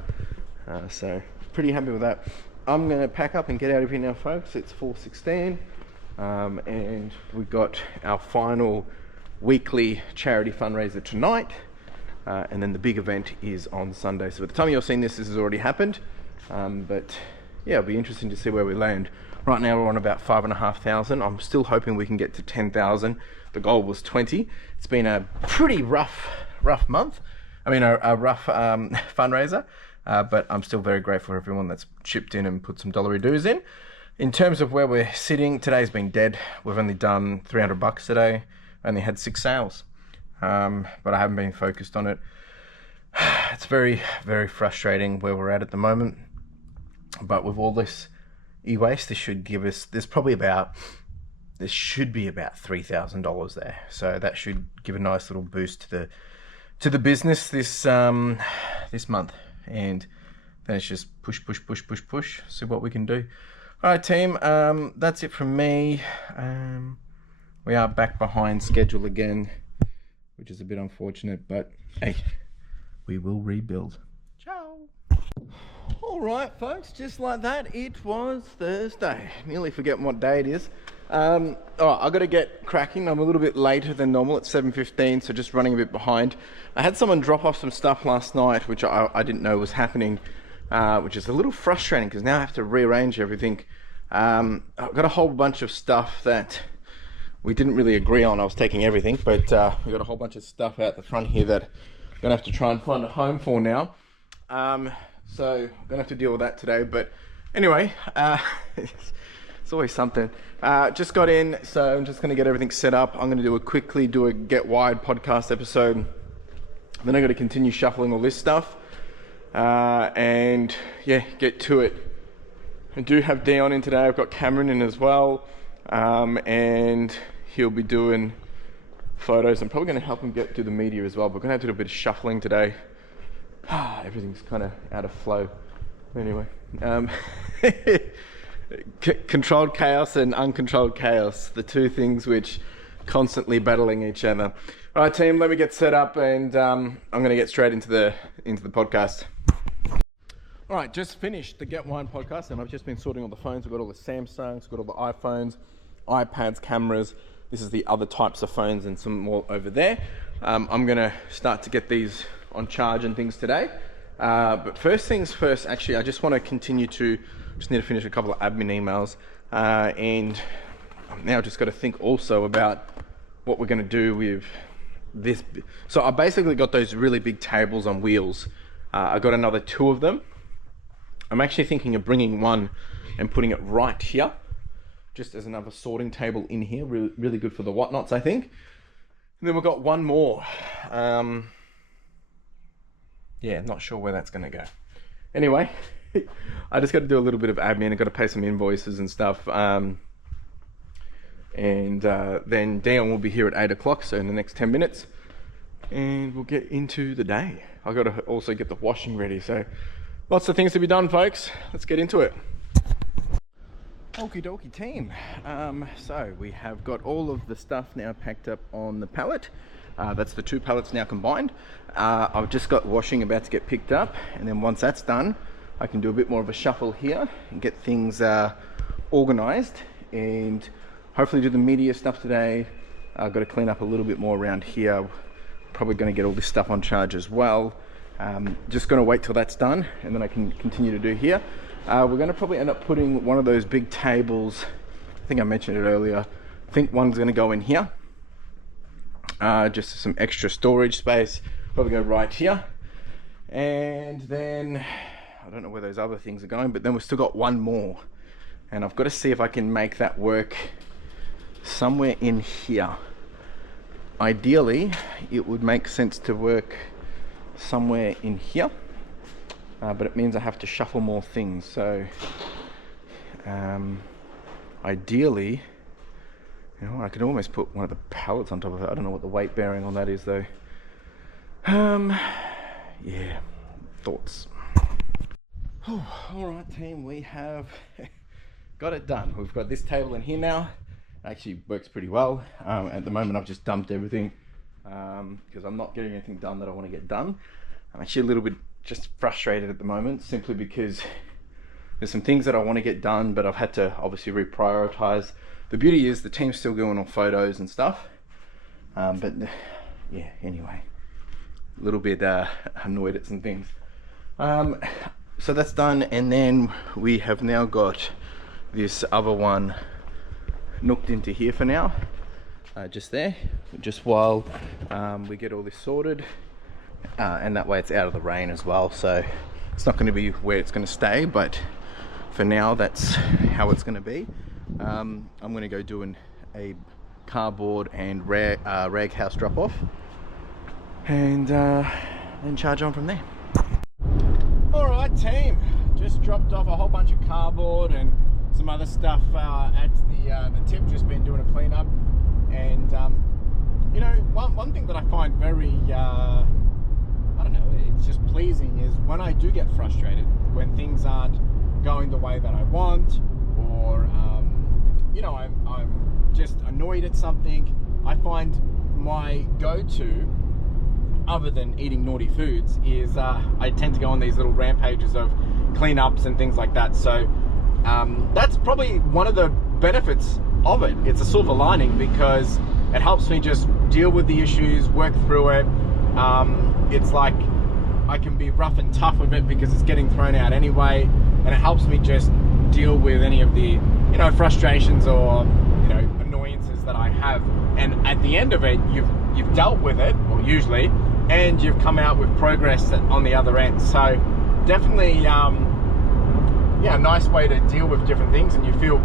So pretty happy with that. I'm going to pack up and get out of here now, folks. It's 4:16. And we've got our final weekly charity fundraiser tonight. And then the big event is on Sunday. So by the time you're seeing this has already happened. But yeah, it'll be interesting to see where we land. Right now we're on about 5,500. I'm still hoping we can get to 10,000. The goal was 20. It's been a pretty rough month. I mean, a rough fundraiser. But I'm still very grateful for everyone that's chipped in and put some dollary dues in. In terms of where we're sitting, today's been dead. We've only done $300 today. Only had 6 sales. But I haven't been focused on it. It's very frustrating where we're at the moment. But with all this eWaste, this should give us, there should be about $3,000 there. So that should give a nice little boost to the business this month. And then it's just push, see what we can do. All right, team, that's it from me. We are back behind schedule again, which is a bit unfortunate, but hey, we will rebuild. Ciao. All right, folks, just like that, it was Thursday. Nearly forgetting what day it is. All right, I've got to get cracking. I'm a little bit later than normal. It's 7:15, so just running a bit behind. I had someone drop off some stuff last night, which I didn't know was happening, which is a little frustrating because now I have to rearrange everything. I've got a whole bunch of stuff that we didn't really agree on. I was taking everything, but we've got a whole bunch of stuff out the front here that I'm going to have to try and find a home for now. So I'm going to have to deal with that today. But anyway, it's always something. Just got in, so I'm just going to get everything set up. I'm going to quickly do a Get Wired podcast episode. Then I'm going to continue shuffling all this stuff. And yeah, get to it. I do have Dion in today. I've got Cameron in as well. And he'll be doing photos. I'm probably going to help him do the media as well. But we're going to have to do a bit of shuffling today. Everything's kind of out of flow. Anyway. Controlled chaos and uncontrolled chaos, the two things which constantly battling each other. All right, team, let me get set up, and I'm going to get straight into the podcast. All right, just finished the Get Wine podcast, and I've just been sorting all the phones. We've got all the Samsungs, we've got all the iPhones, iPads, cameras. This is the other types of phones and some more over there. I'm going to start to get these on charge and things today. But first things first, actually, I just want to continue to just need to finish a couple of admin emails, and I've now just got to think also about what we're going to do with this. So I basically got those really big tables on wheels. I got another 2 of them. I'm actually thinking of bringing one and putting it right here, just as another sorting table in here. Really good for the whatnots, I think. And then we've got one more. Yeah, not sure where that's going to go. Anyway. I just got to do a little bit of admin. I've got to pay some invoices and stuff. Then Dion will be here at 8 o'clock, so in the next 10 minutes. And we'll get into the day. I've got to also get the washing ready. So lots of things to be done, folks. Let's get into it. Okie dokie, team. So we have got all of the stuff now packed up on the pallet. That's the 2 pallets now combined. I've just got washing about to get picked up. And then once that's done, I can do a bit more of a shuffle here and get things organized, and hopefully do the media stuff today. I've got to clean up a little bit more around here. Probably going to get all this stuff on charge as well. Just going to wait till that's done and then I can continue to do here. We're going to probably end up putting one of those big tables. I think I mentioned it earlier. I think one's going to go in here. Just some extra storage space. Probably go right here. And then, I don't know where those other things are going, but then we've still got one more. And I've got to see if I can make that work somewhere in here. Ideally, it would make sense to work somewhere in here. But it means I have to shuffle more things. So, ideally, you know, I could almost put one of the pallets on top of it. I don't know what the weight bearing on that is though. Yeah, thoughts. Oh, all right, team, we have got it done. We've got this table in here now. It actually works pretty well. At the moment, I've just dumped everything because I'm not getting anything done that I want to get done. I'm actually a little bit just frustrated at the moment, simply because there's some things that I want to get done, but I've had to obviously reprioritize. The beauty is the team's still going on photos and stuff. But yeah, anyway, a little bit annoyed at some things. So that's done, and then we have now got this other one nooked into here for now, just there, just while we get all this sorted, and that way it's out of the rain as well. So it's not going to be where it's going to stay, but for now that's how it's going to be. I'm going to go do a cardboard and rag house drop off, and then charge on from there. Alright team, just dropped off a whole bunch of cardboard and some other stuff at the tip. Just been doing a cleanup, and you know, one thing that I find very I don't know, it's just pleasing, is when I do get frustrated when things aren't going the way that I want, or you know, I'm just annoyed at something. I find my go-to, other than eating naughty foods, is I tend to go on these little rampages of cleanups and things like that. So that's probably one of the benefits of it. It's a silver lining because it helps me just deal with the issues, work through it. It's like I can be rough and tough with it because it's getting thrown out anyway, and it helps me just deal with any of the, you know, frustrations or, you know, annoyances that I have. And at the end of it, you've dealt with it, or usually, and you've come out with progress on the other end. So definitely, yeah, a nice way to deal with different things, and you feel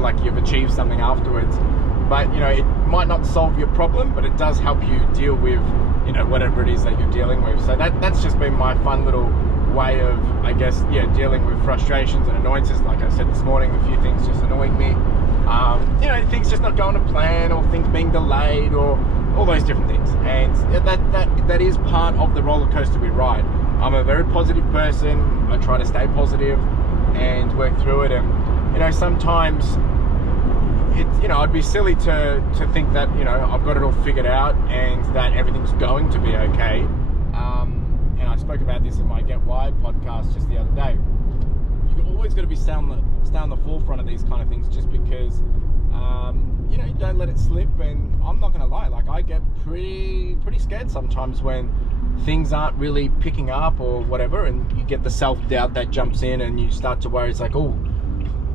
like you've achieved something afterwards. But you know, it might not solve your problem, but it does help you deal with, you know, whatever it is that you're dealing with. So that's just been my fun little way of, I guess, yeah, dealing with frustrations and annoyances. Like I said this morning, a few things just annoying me. You know, things just not going to plan, or things being delayed, or all those different things. And that is part of the roller coaster we ride. I'm a very positive person. I try to stay positive and work through it. And you know, sometimes it's, you know, I'd be silly to think that, you know, I've got it all figured out and that everything's going to be okay. And I spoke about this in my Get Wired podcast just the other day. You've always got to stay on the forefront of these kind of things, just because you know, you don't let it slip. And I'm not gonna lie, like, I get pretty scared sometimes when things aren't really picking up or whatever, and you get the self-doubt that jumps in and you start to worry. It's like, oh,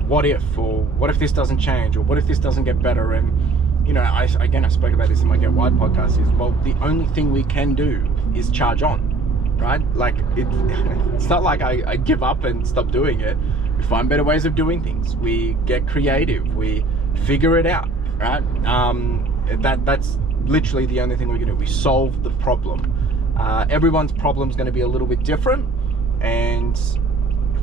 what if, or what if this doesn't change, or what if this doesn't get better? And you know, I spoke about this in my Get Wired podcast, is, well, the only thing we can do is charge on, right? Like, it's not like I give up and stop doing it. We find better ways of doing things. We get creative. We figure it out, right? That's literally the only thing we can do. We solve the problem. Everyone's problem is going to be a little bit different, and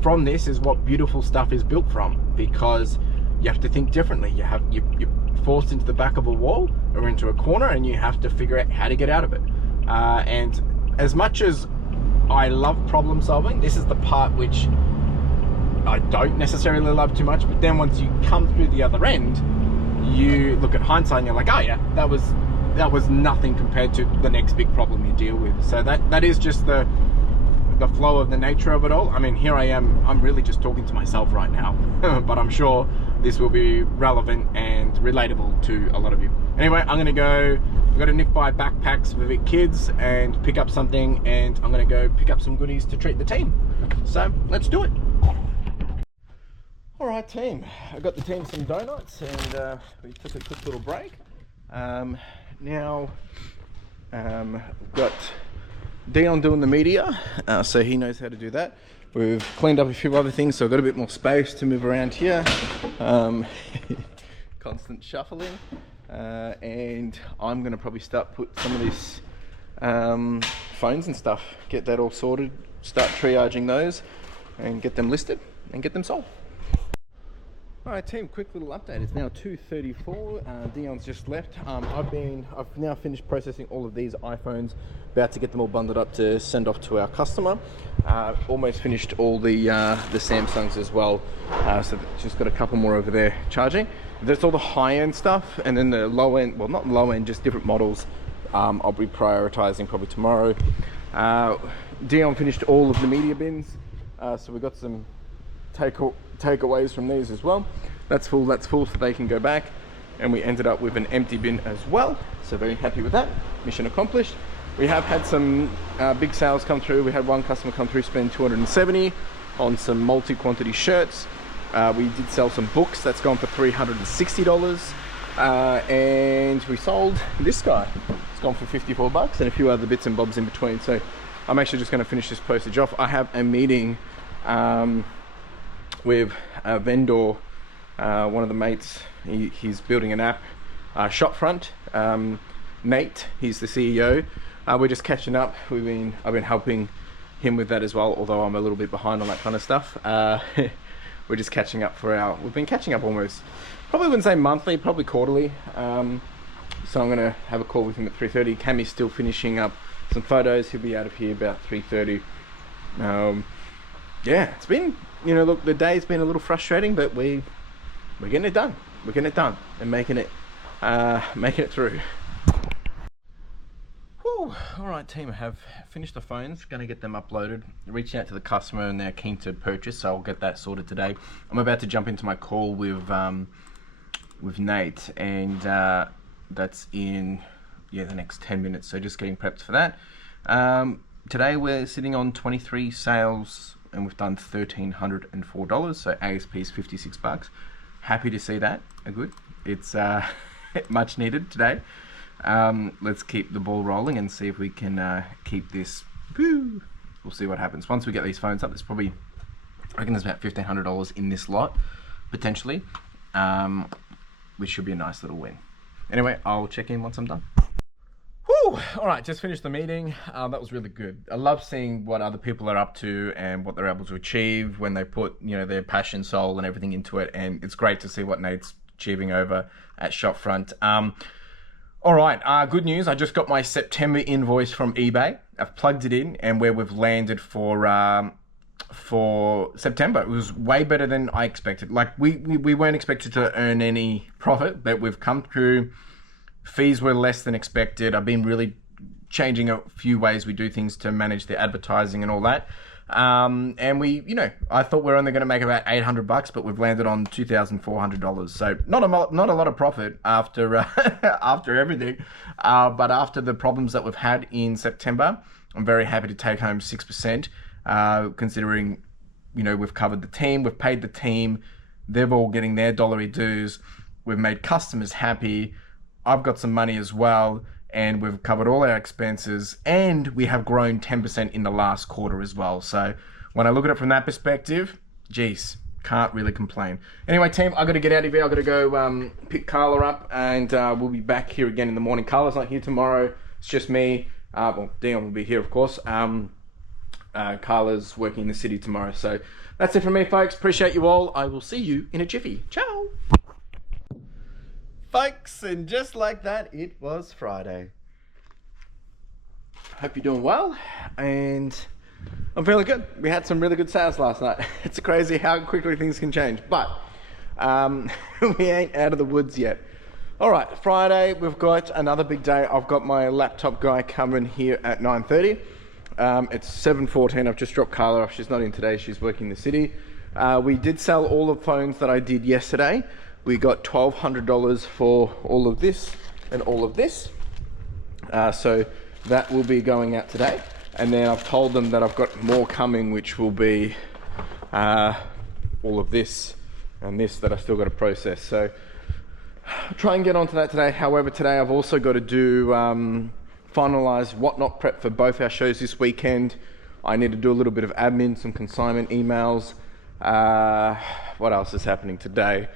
from this is what beautiful stuff is built from, because you have to think differently. You're forced into the back of a wall or into a corner, and you have to figure out how to get out of it. And as much as I love problem solving, this is the part which I don't necessarily love too much. But then once you come through the other end, you look at hindsight and you're like, oh yeah, that was nothing compared to the next big problem you deal with. So that is just the the flow of the nature of it all. I mean, here I am, I'm really just talking to myself right now, but I'm sure this will be relevant and relatable to a lot of you. Anyway, I'm gonna go, I've got to nick by backpacks for the kids and pick up something, and I'm gonna go pick up some goodies to treat the team. So let's do it. All right, team, I got the team some donuts, and we took a quick little break. Now, we've got Dion doing the media, so he knows how to do that. We've cleaned up a few other things, so I've got a bit more space to move around here. Constant shuffling, and I'm gonna probably start put some of these phones and stuff, get that all sorted, start triaging those, and get them listed and get them sold. All right, team, quick little update. It's now 2:34. Dion's just left. I've now finished processing all of these iPhones, about to get them all bundled up to send off to our customer. Almost finished all the Samsungs as well. So just got a couple more over there charging. That's all the high-end stuff, and then the low-end, well, not low-end, just different models. I'll be prioritizing probably tomorrow. Dion finished all of the media bins, so we got some takeaways from these as well. That's full, so they can go back, and we ended up with an empty bin as well, so very happy with that. Mission accomplished. We have had some big sales come through. We had one customer come through, spend $270 on some multi-quantity shirts. We did sell some books, that's gone for $360, and we sold this guy. It's gone for $54 and a few other bits and bobs in between. So I'm actually just going to finish this postage off. I have a meeting with a vendor, one of the mates. He's building an app, Shopfront. Nate, he's the CEO. We're just catching up. I've been helping him with that as well, although I'm a little bit behind on that kind of stuff. We're just catching up we've been catching up almost, probably wouldn't say monthly, probably quarterly. So I'm gonna have a call with him at 3:30. Cammy's still finishing up some photos. He'll be out of here about 3:30. Yeah, it's been, you know, look, the day's been a little frustrating, but we're getting it done. We're getting it done and making it through. Whew. All right, team, I have finished the phones, going to get them uploaded, reaching out to the customer, and they're keen to purchase, so I'll get that sorted today. I'm about to jump into my call with Nate, and that's in the next 10 minutes, so just getting prepped for that. Today we're sitting on 23 sales, and we've done $1,304, so ASP is $56. Happy to see that. Good. It's much needed today. Let's keep the ball rolling and see if we can keep this. Woo. We'll see what happens once we get these phones up. There's probably, I reckon there's about $1,500 in this lot potentially, which should be a nice little win. Anyway, I'll check in once I'm done. Whew. All right, just finished the meeting. That was really good. I love seeing what other people are up to and what they're able to achieve when they put, you know, their passion, soul, and everything into it. And it's great to see what Nate's achieving over at Shopfront. All right, good news. I just got my September invoice from eBay. I've plugged it in, and where we've landed for September, it was way better than I expected. Like we weren't expected to earn any profit, but we've come through. Fees were less than expected. I've been really changing a few ways we do things to manage the advertising and all that. And we, you know, I thought we were only going to make about $800, but we've landed on $2,400. So not a lot of profit after after everything, but after the problems that we've had in September, I'm very happy to take home 6%. Considering, you know, we've covered the team, we've paid the team, they're all getting their dollary dues, we've made customers happy. I've got some money as well, and we've covered all our expenses, and we have grown 10% in the last quarter as well. So when I look at it from that perspective, geez, can't really complain. Anyway, team, I've got to get out of here. I've got to go pick Carla up, and we'll be back here again in the morning. Carla's not here tomorrow. It's just me. Well, Dion will be here, of course. Carla's working in the city tomorrow. So that's it from me, folks. Appreciate you all. I will see you in a jiffy. Ciao. Folks, and just like that, it was Friday. Hope you're doing well, and I'm feeling good. We had some really good sales last night. It's crazy how quickly things can change, but we ain't out of the woods yet. All right, Friday, we've got another big day. I've got my laptop guy coming here at 9:30. It's 7:14. I've just dropped Carla off. She's not in today. She's working in the city. We did sell all the phones that I did yesterday. We got $1,200 for all of this and all of this. So that will be going out today. And then I've told them that I've got more coming, which will be all of this and this that I still got to process. So I'll try and get onto that today. However, today I've also got to do finalize whatnot prep for both our shows this weekend. I need to do a little bit of admin, some consignment emails. What else is happening today?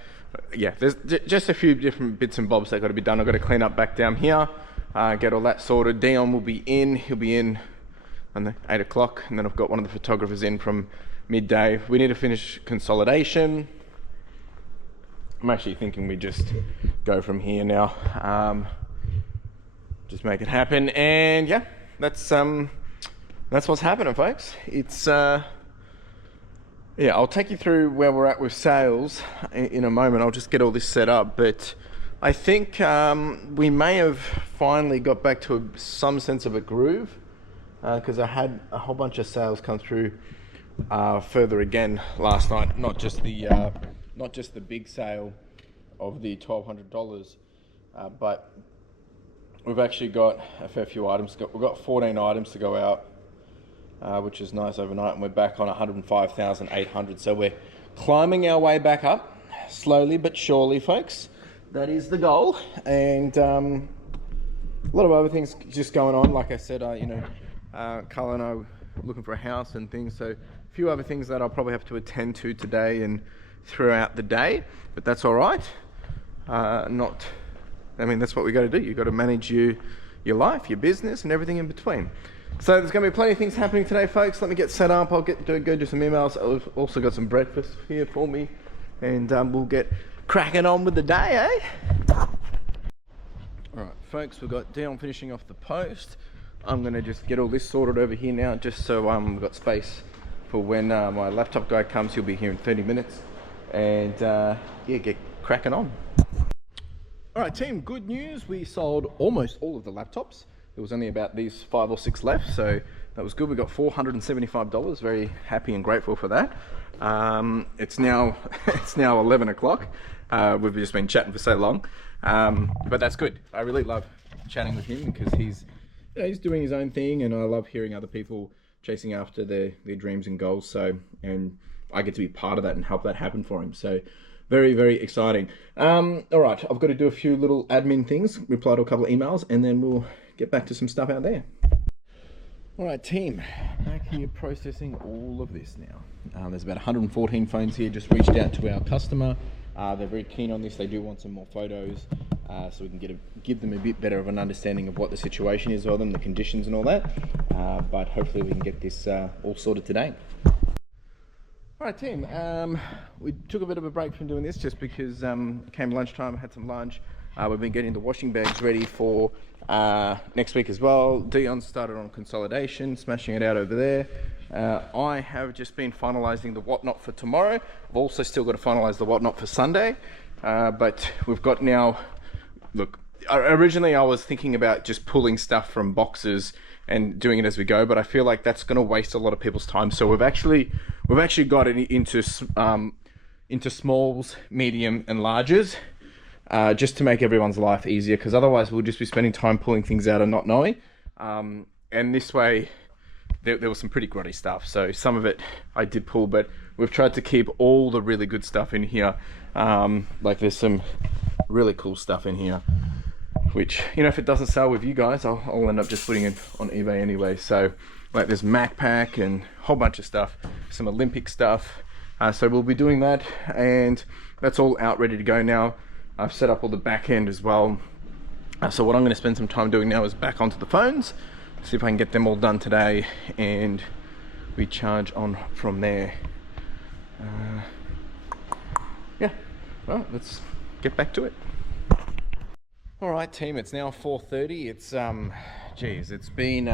Yeah, there's just a few different bits and bobs that got to be done. I've got to clean up back down here, get all that sorted. Dion will be in. He'll be in on 8 o'clock, and then I've got one of the photographers in from midday. We need to finish consolidation. I'm actually thinking we just go from here now. Just make it happen, and yeah, that's what's happening, folks. It's yeah, I'll take you through where we're at with sales in a moment. I'll just get all this set up, but I think we may have finally got back to some sense of a groove, because I had a whole bunch of sales come through further again last night. Not just the big sale of the $1,200, but we've actually got a fair few items. We've got 14 items to go out, which is nice overnight, and we're back on 105,800. So we're climbing our way back up, slowly but surely, folks. That is the goal, and a lot of other things just going on. Like I said, Carla and I were looking for a house and things, so a few other things that I'll probably have to attend to today and throughout the day, but that's all right. That's what we got to do. You got to manage your life, your business, and everything in between. So there's going to be plenty of things happening today, folks. Let me get set up. I'll go do some emails. I've also got some breakfast here for me, and we'll get cracking on with the day, eh? All right, folks, we've got Dion finishing off the post. I'm going to just get all this sorted over here now, just so we've got space for when my laptop guy comes. He'll be here in 30 minutes, and yeah, get cracking on. All right, team, good news. We sold almost all of the laptops. There was only about these 5 or 6 left, so that was good. We got $475. Very happy and grateful for that. It's now 11 o'clock. We've just been chatting for so long, but that's good. I really love chatting with him because he's doing his own thing, and I love hearing other people chasing after their dreams and goals. So, and I get to be part of that and help that happen for him. So, very, very exciting. All right, I've got to do a few little admin things, reply to a couple of emails, and then we'll get back to some stuff out there. All right, team, back here processing all of this now. There's about 114 phones here. Just reached out to our customer. They're very keen on this. They do want some more photos, so we can give them a bit better of an understanding of what the situation is of them, the conditions and all that. But hopefully we can get this all sorted today. All right, team, we took a bit of a break from doing this just because came lunchtime, had some lunch. We've been getting the washing bags ready for next week as well. Dion started on consolidation, smashing it out over there. I have just been finalizing the whatnot for tomorrow. I've also still got to finalize the whatnot for Sunday. But we've got now, look, originally I was thinking about just pulling stuff from boxes and doing it as we go, but I feel like that's going to waste a lot of people's time. So we've actually got it into smalls, medium, and larges, just to make everyone's life easier. Because otherwise, we'll just be spending time pulling things out and not knowing. And this way, there was some pretty grotty stuff. So some of it I did pull, but we've tried to keep all the really good stuff in here. Like there's some really cool stuff in here, which, if it doesn't sell with you guys, I'll end up just putting it on eBay anyway. So like there's Mac Pack and a whole bunch of stuff, some Olympic stuff. So we'll be doing that, and that's all out ready to go now. I've set up all the back end as well. So what I'm going to spend some time doing now is back onto the phones, see if I can get them all done today, and we charge on from there. Yeah, all right, let's get back to it. All right, team, it's now 4:30. It's geez, it's been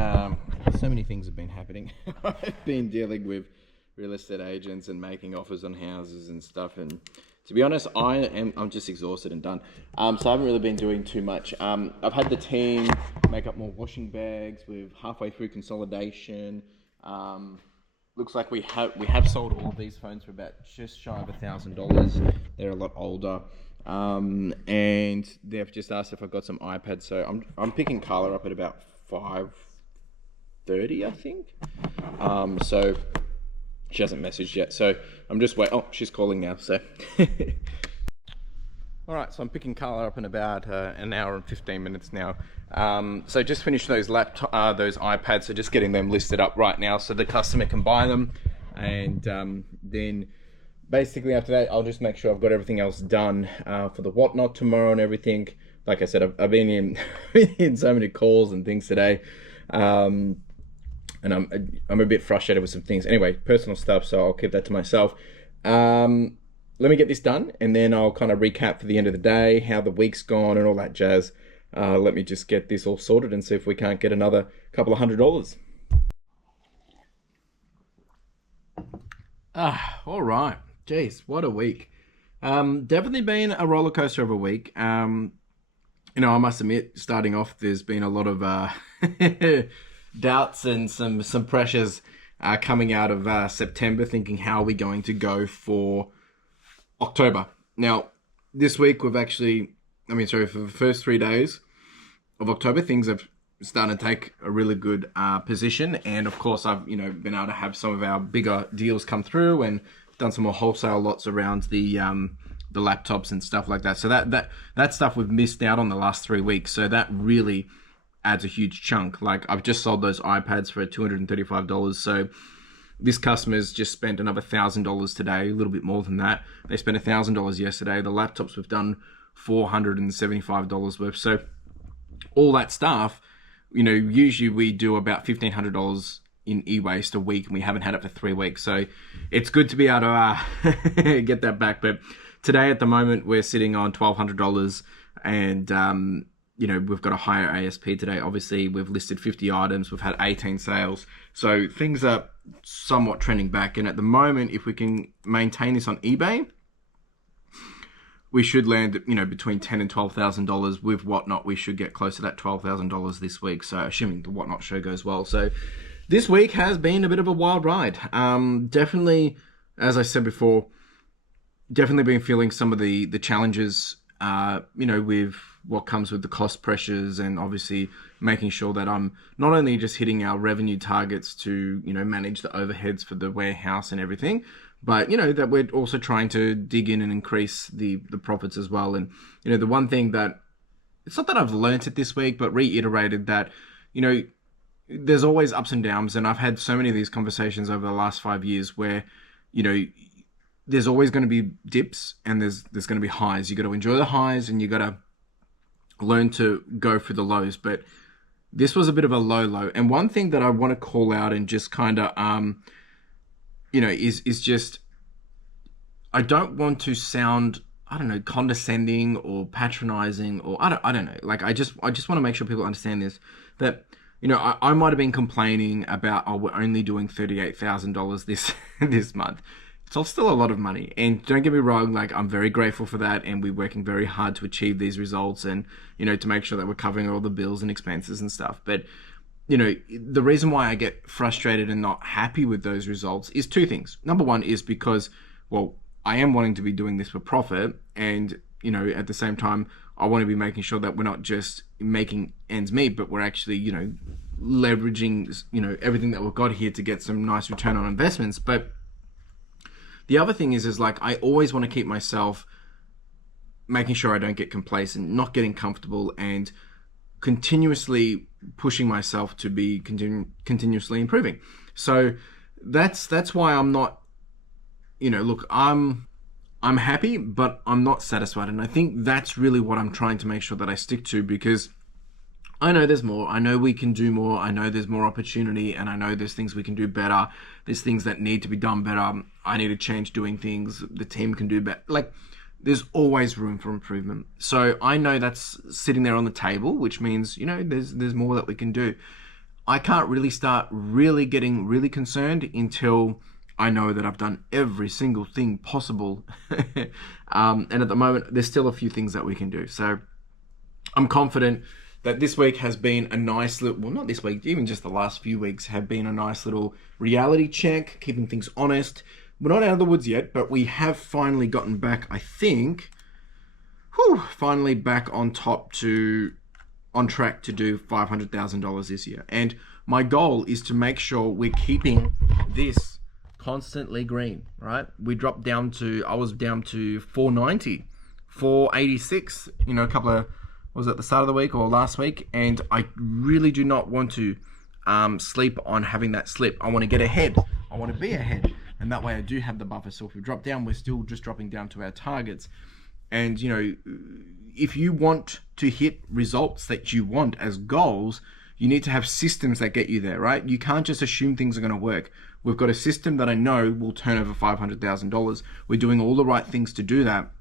so many things have been happening. I've been dealing with real estate agents and making offers on houses and stuff. And to be honest, I'm just exhausted and done. So I haven't really been doing too much. I've had the team make up more washing bags. We're halfway through consolidation. Looks like we have sold all of these phones for about just shy of $1,000. They're a lot older. And they've just asked if I've got some iPads. So I'm picking Carla up at about 5:30, I think. So she hasn't messaged yet. So I'm just waiting. Oh, she's calling now. So. All right, so I'm picking Carla up in about an hour and 15 minutes now. So just finished those those iPads, so just getting them listed up right now so the customer can buy them. And then basically after that, I'll just make sure I've got everything else done for the whatnot tomorrow and everything. Like I said, I've been in so many calls and things today. And I'm a bit frustrated with some things. Anyway, personal stuff, so I'll keep that to myself. Let me get this done, and then I'll kind of recap for the end of the day, how the week's gone and all that jazz. Let me just get this all sorted and see if we can't get another couple of $100. All right. Jeez, what a week. Definitely been a roller coaster of a week. I must admit, starting off, there's been a lot of doubts and some pressures coming out of September, thinking how are we going to go for October. Now, this week we've actually, for the first 3 days of October, things have started to take a really good position. And of course, I've, been able to have some of our bigger deals come through and done some more wholesale lots around the laptops and stuff like that. So that stuff we've missed out on the last 3 weeks. So that really adds a huge chunk. Like I've just sold those iPads for $235. So this customer's just spent another $1,000 today, a little bit more than that. They spent $1,000 yesterday. The laptops we've done $475 worth. So all that stuff, usually we do about $1,500 in eWaste a week, and we haven't had it for 3 weeks. So it's good to be able to get that back. But today at the moment, we're sitting on $1,200, and we've got a higher ASP today. Obviously, we've listed 50 items. We've had 18 sales. So things are somewhat trending back. And at the moment, if we can maintain this on eBay, we should land, between $10,000 and $12,000 with Whatnot. We should get close to that $12,000 this week. So assuming the Whatnot show goes well. So this week has been a bit of a wild ride. Definitely, as I said before, definitely been feeling some of the challenges, with what comes with the cost pressures, and obviously making sure that I'm not only just hitting our revenue targets to, manage the overheads for the warehouse and everything, but, that we're also trying to dig in and increase the profits as well. And, the one thing that, it's not that I've learnt it this week, but reiterated that, there's always ups and downs. And I've had so many of these conversations over the last 5 years where, there's always going to be dips and there's going to be highs. You got to enjoy the highs and you got to learn to go for the lows. But this was a bit of a low. And one thing that I want to call out and just kind of, is just, I don't want to sound, condescending or patronizing, or I don't know. Like, I just want to make sure people understand this, that, I might have been complaining about, we're only doing $38,000 this month. It's still a lot of money, and don't get me wrong, like I'm very grateful for that, and we're working very hard to achieve these results, and to make sure that we're covering all the bills and expenses and stuff. But the reason why I get frustrated and not happy with those results is two things. Number one is because, well, I am wanting to be doing this for profit, and at the same time I want to be making sure that we're not just making ends meet, but we're actually leveraging everything that we've got here to get some nice return on investments. But the other thing is like, I always want to keep myself making sure I don't get complacent, not getting comfortable, and continuously pushing myself to be continuously improving. So that's why I'm not, look, I'm happy, but I'm not satisfied. And I think that's really what I'm trying to make sure that I stick to, because I know there's more. I know we can do more. I know there's more opportunity, and I know there's things we can do better. There's things that need to be done better. I need to change doing things. The team can do better. Like, there's always room for improvement. So I know that's sitting there on the table, which means, there's more that we can do. I can't really start getting really concerned until I know that I've done every single thing possible. And at the moment, there's still a few things that we can do. So I'm confident that this week has been a nice little, well, not this week, even just the last few weeks have been a nice little reality check, keeping things honest. We're not out of the woods yet, but we have finally gotten back, I think, finally back on track to do $500,000 this year. And my goal is to make sure we're keeping this constantly green, right? I was down to 490, 486, a couple of, was it the start of the week or last week? And I really do not want to sleep on having that slip. I want to get ahead. I want to be ahead. And that way I do have the buffer. So if we drop down, we're still just dropping down to our targets. And, if you want to hit results that you want as goals, you need to have systems that get you there, right? You can't just assume things are going to work. We've got a system that I know will turn over $500,000. We're doing all the right things to do that.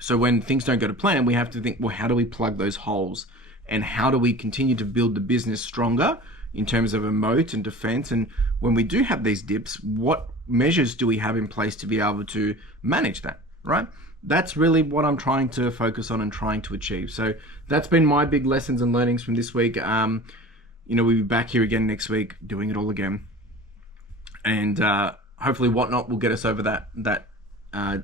So when things don't go to plan, we have to think, well, how do we plug those holes? And how do we continue to build the business stronger in terms of a moat and defense? And when we do have these dips, what measures do we have in place to be able to manage that, right? That's really what I'm trying to focus on and trying to achieve. So that's been my big lessons and learnings from this week. We'll be back here again next week, doing it all again. And hopefully Whatnot will get us over that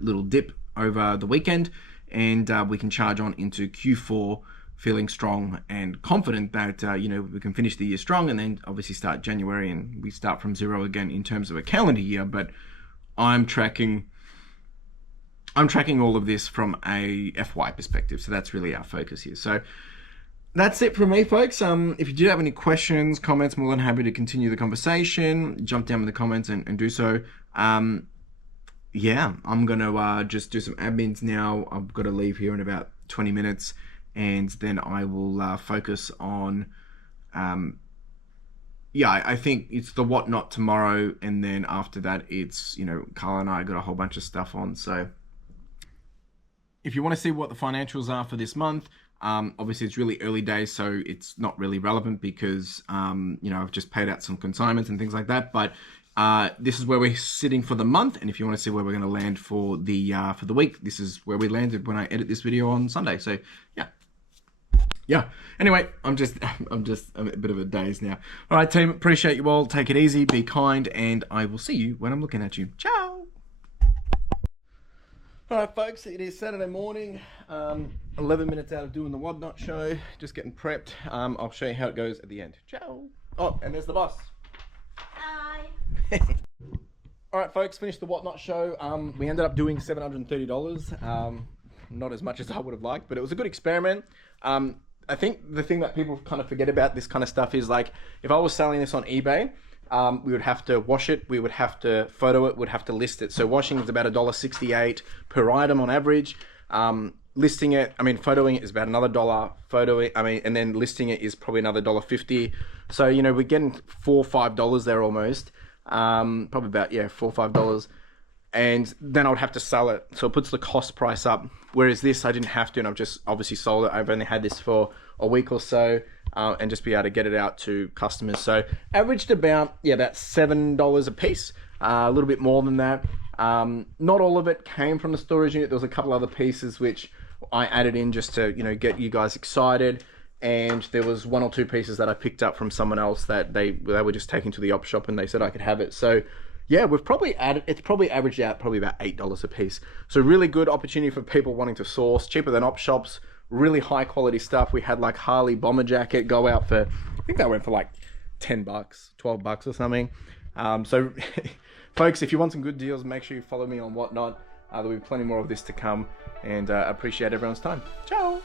little dip over the weekend, and we can charge on into Q4 feeling strong and confident that we can finish the year strong, and then obviously start January and we start from zero again in terms of a calendar year. But I'm tracking all of this from a FY perspective, so that's really our focus here. So that's it from me, folks. If you do have any questions, comments, more than happy to continue the conversation. Jump down in the comments and do so. Yeah, I'm gonna just do some admins now. I've got to leave here in about 20 minutes, and then I will focus on I think it's the Whatnot tomorrow, and then after that it's Carl and I got a whole bunch of stuff on. So if you want to see what the financials are for this month, obviously it's really early days, so it's not really relevant because I've just paid out some consignments and things like that. But this is where we're sitting for the month, and if you want to see where we're going to land for the week, this is where we landed when I edit this video on Sunday. So yeah. Anyway, I'm just a bit of a daze now. All right, team. Appreciate you all. Take it easy. Be kind, and I will see you when I'm looking at you. Ciao. All right, folks. It is Saturday morning. 11 minutes out of doing the Whatnot show. Just getting prepped. I'll show you how it goes at the end. Ciao. Oh, and there's the boss. All right, folks, finished the Whatnot show. We ended up doing $730. Not as much as I would have liked, but it was a good experiment. I think the thing that people kind of forget about this kind of stuff is, like, if I was selling this on eBay, we would have to wash it, we would have to photo it, we'd have to list it. So washing is about $1.68 per item on average. Listing it, photoing it is about another $1. And then listing it is probably another $1.50. So, we're getting $4 or $5 there almost. Probably about, $4 or $5. And then I would have to sell it. So it puts the cost price up. Whereas this, I didn't have to, and I've just obviously sold it. I've only had this for a week or so, and just be able to get it out to customers. So averaged about $7 a piece, a little bit more than that. Not all of it came from the storage unit. There was a couple other pieces which I added in just to, get you guys excited. And there was one or two pieces that I picked up from someone else that they were just taking to the op shop, and they said I could have it. So yeah, it's probably averaged out probably about $8 a piece. So really good opportunity for people wanting to source, cheaper than op shops, really high quality stuff. We had like Harley bomber jacket go out for, I think that went for like $10, $12 or something. So folks, if you want some good deals, make sure you follow me on Whatnot. There'll be plenty more of this to come, and appreciate everyone's time. Ciao.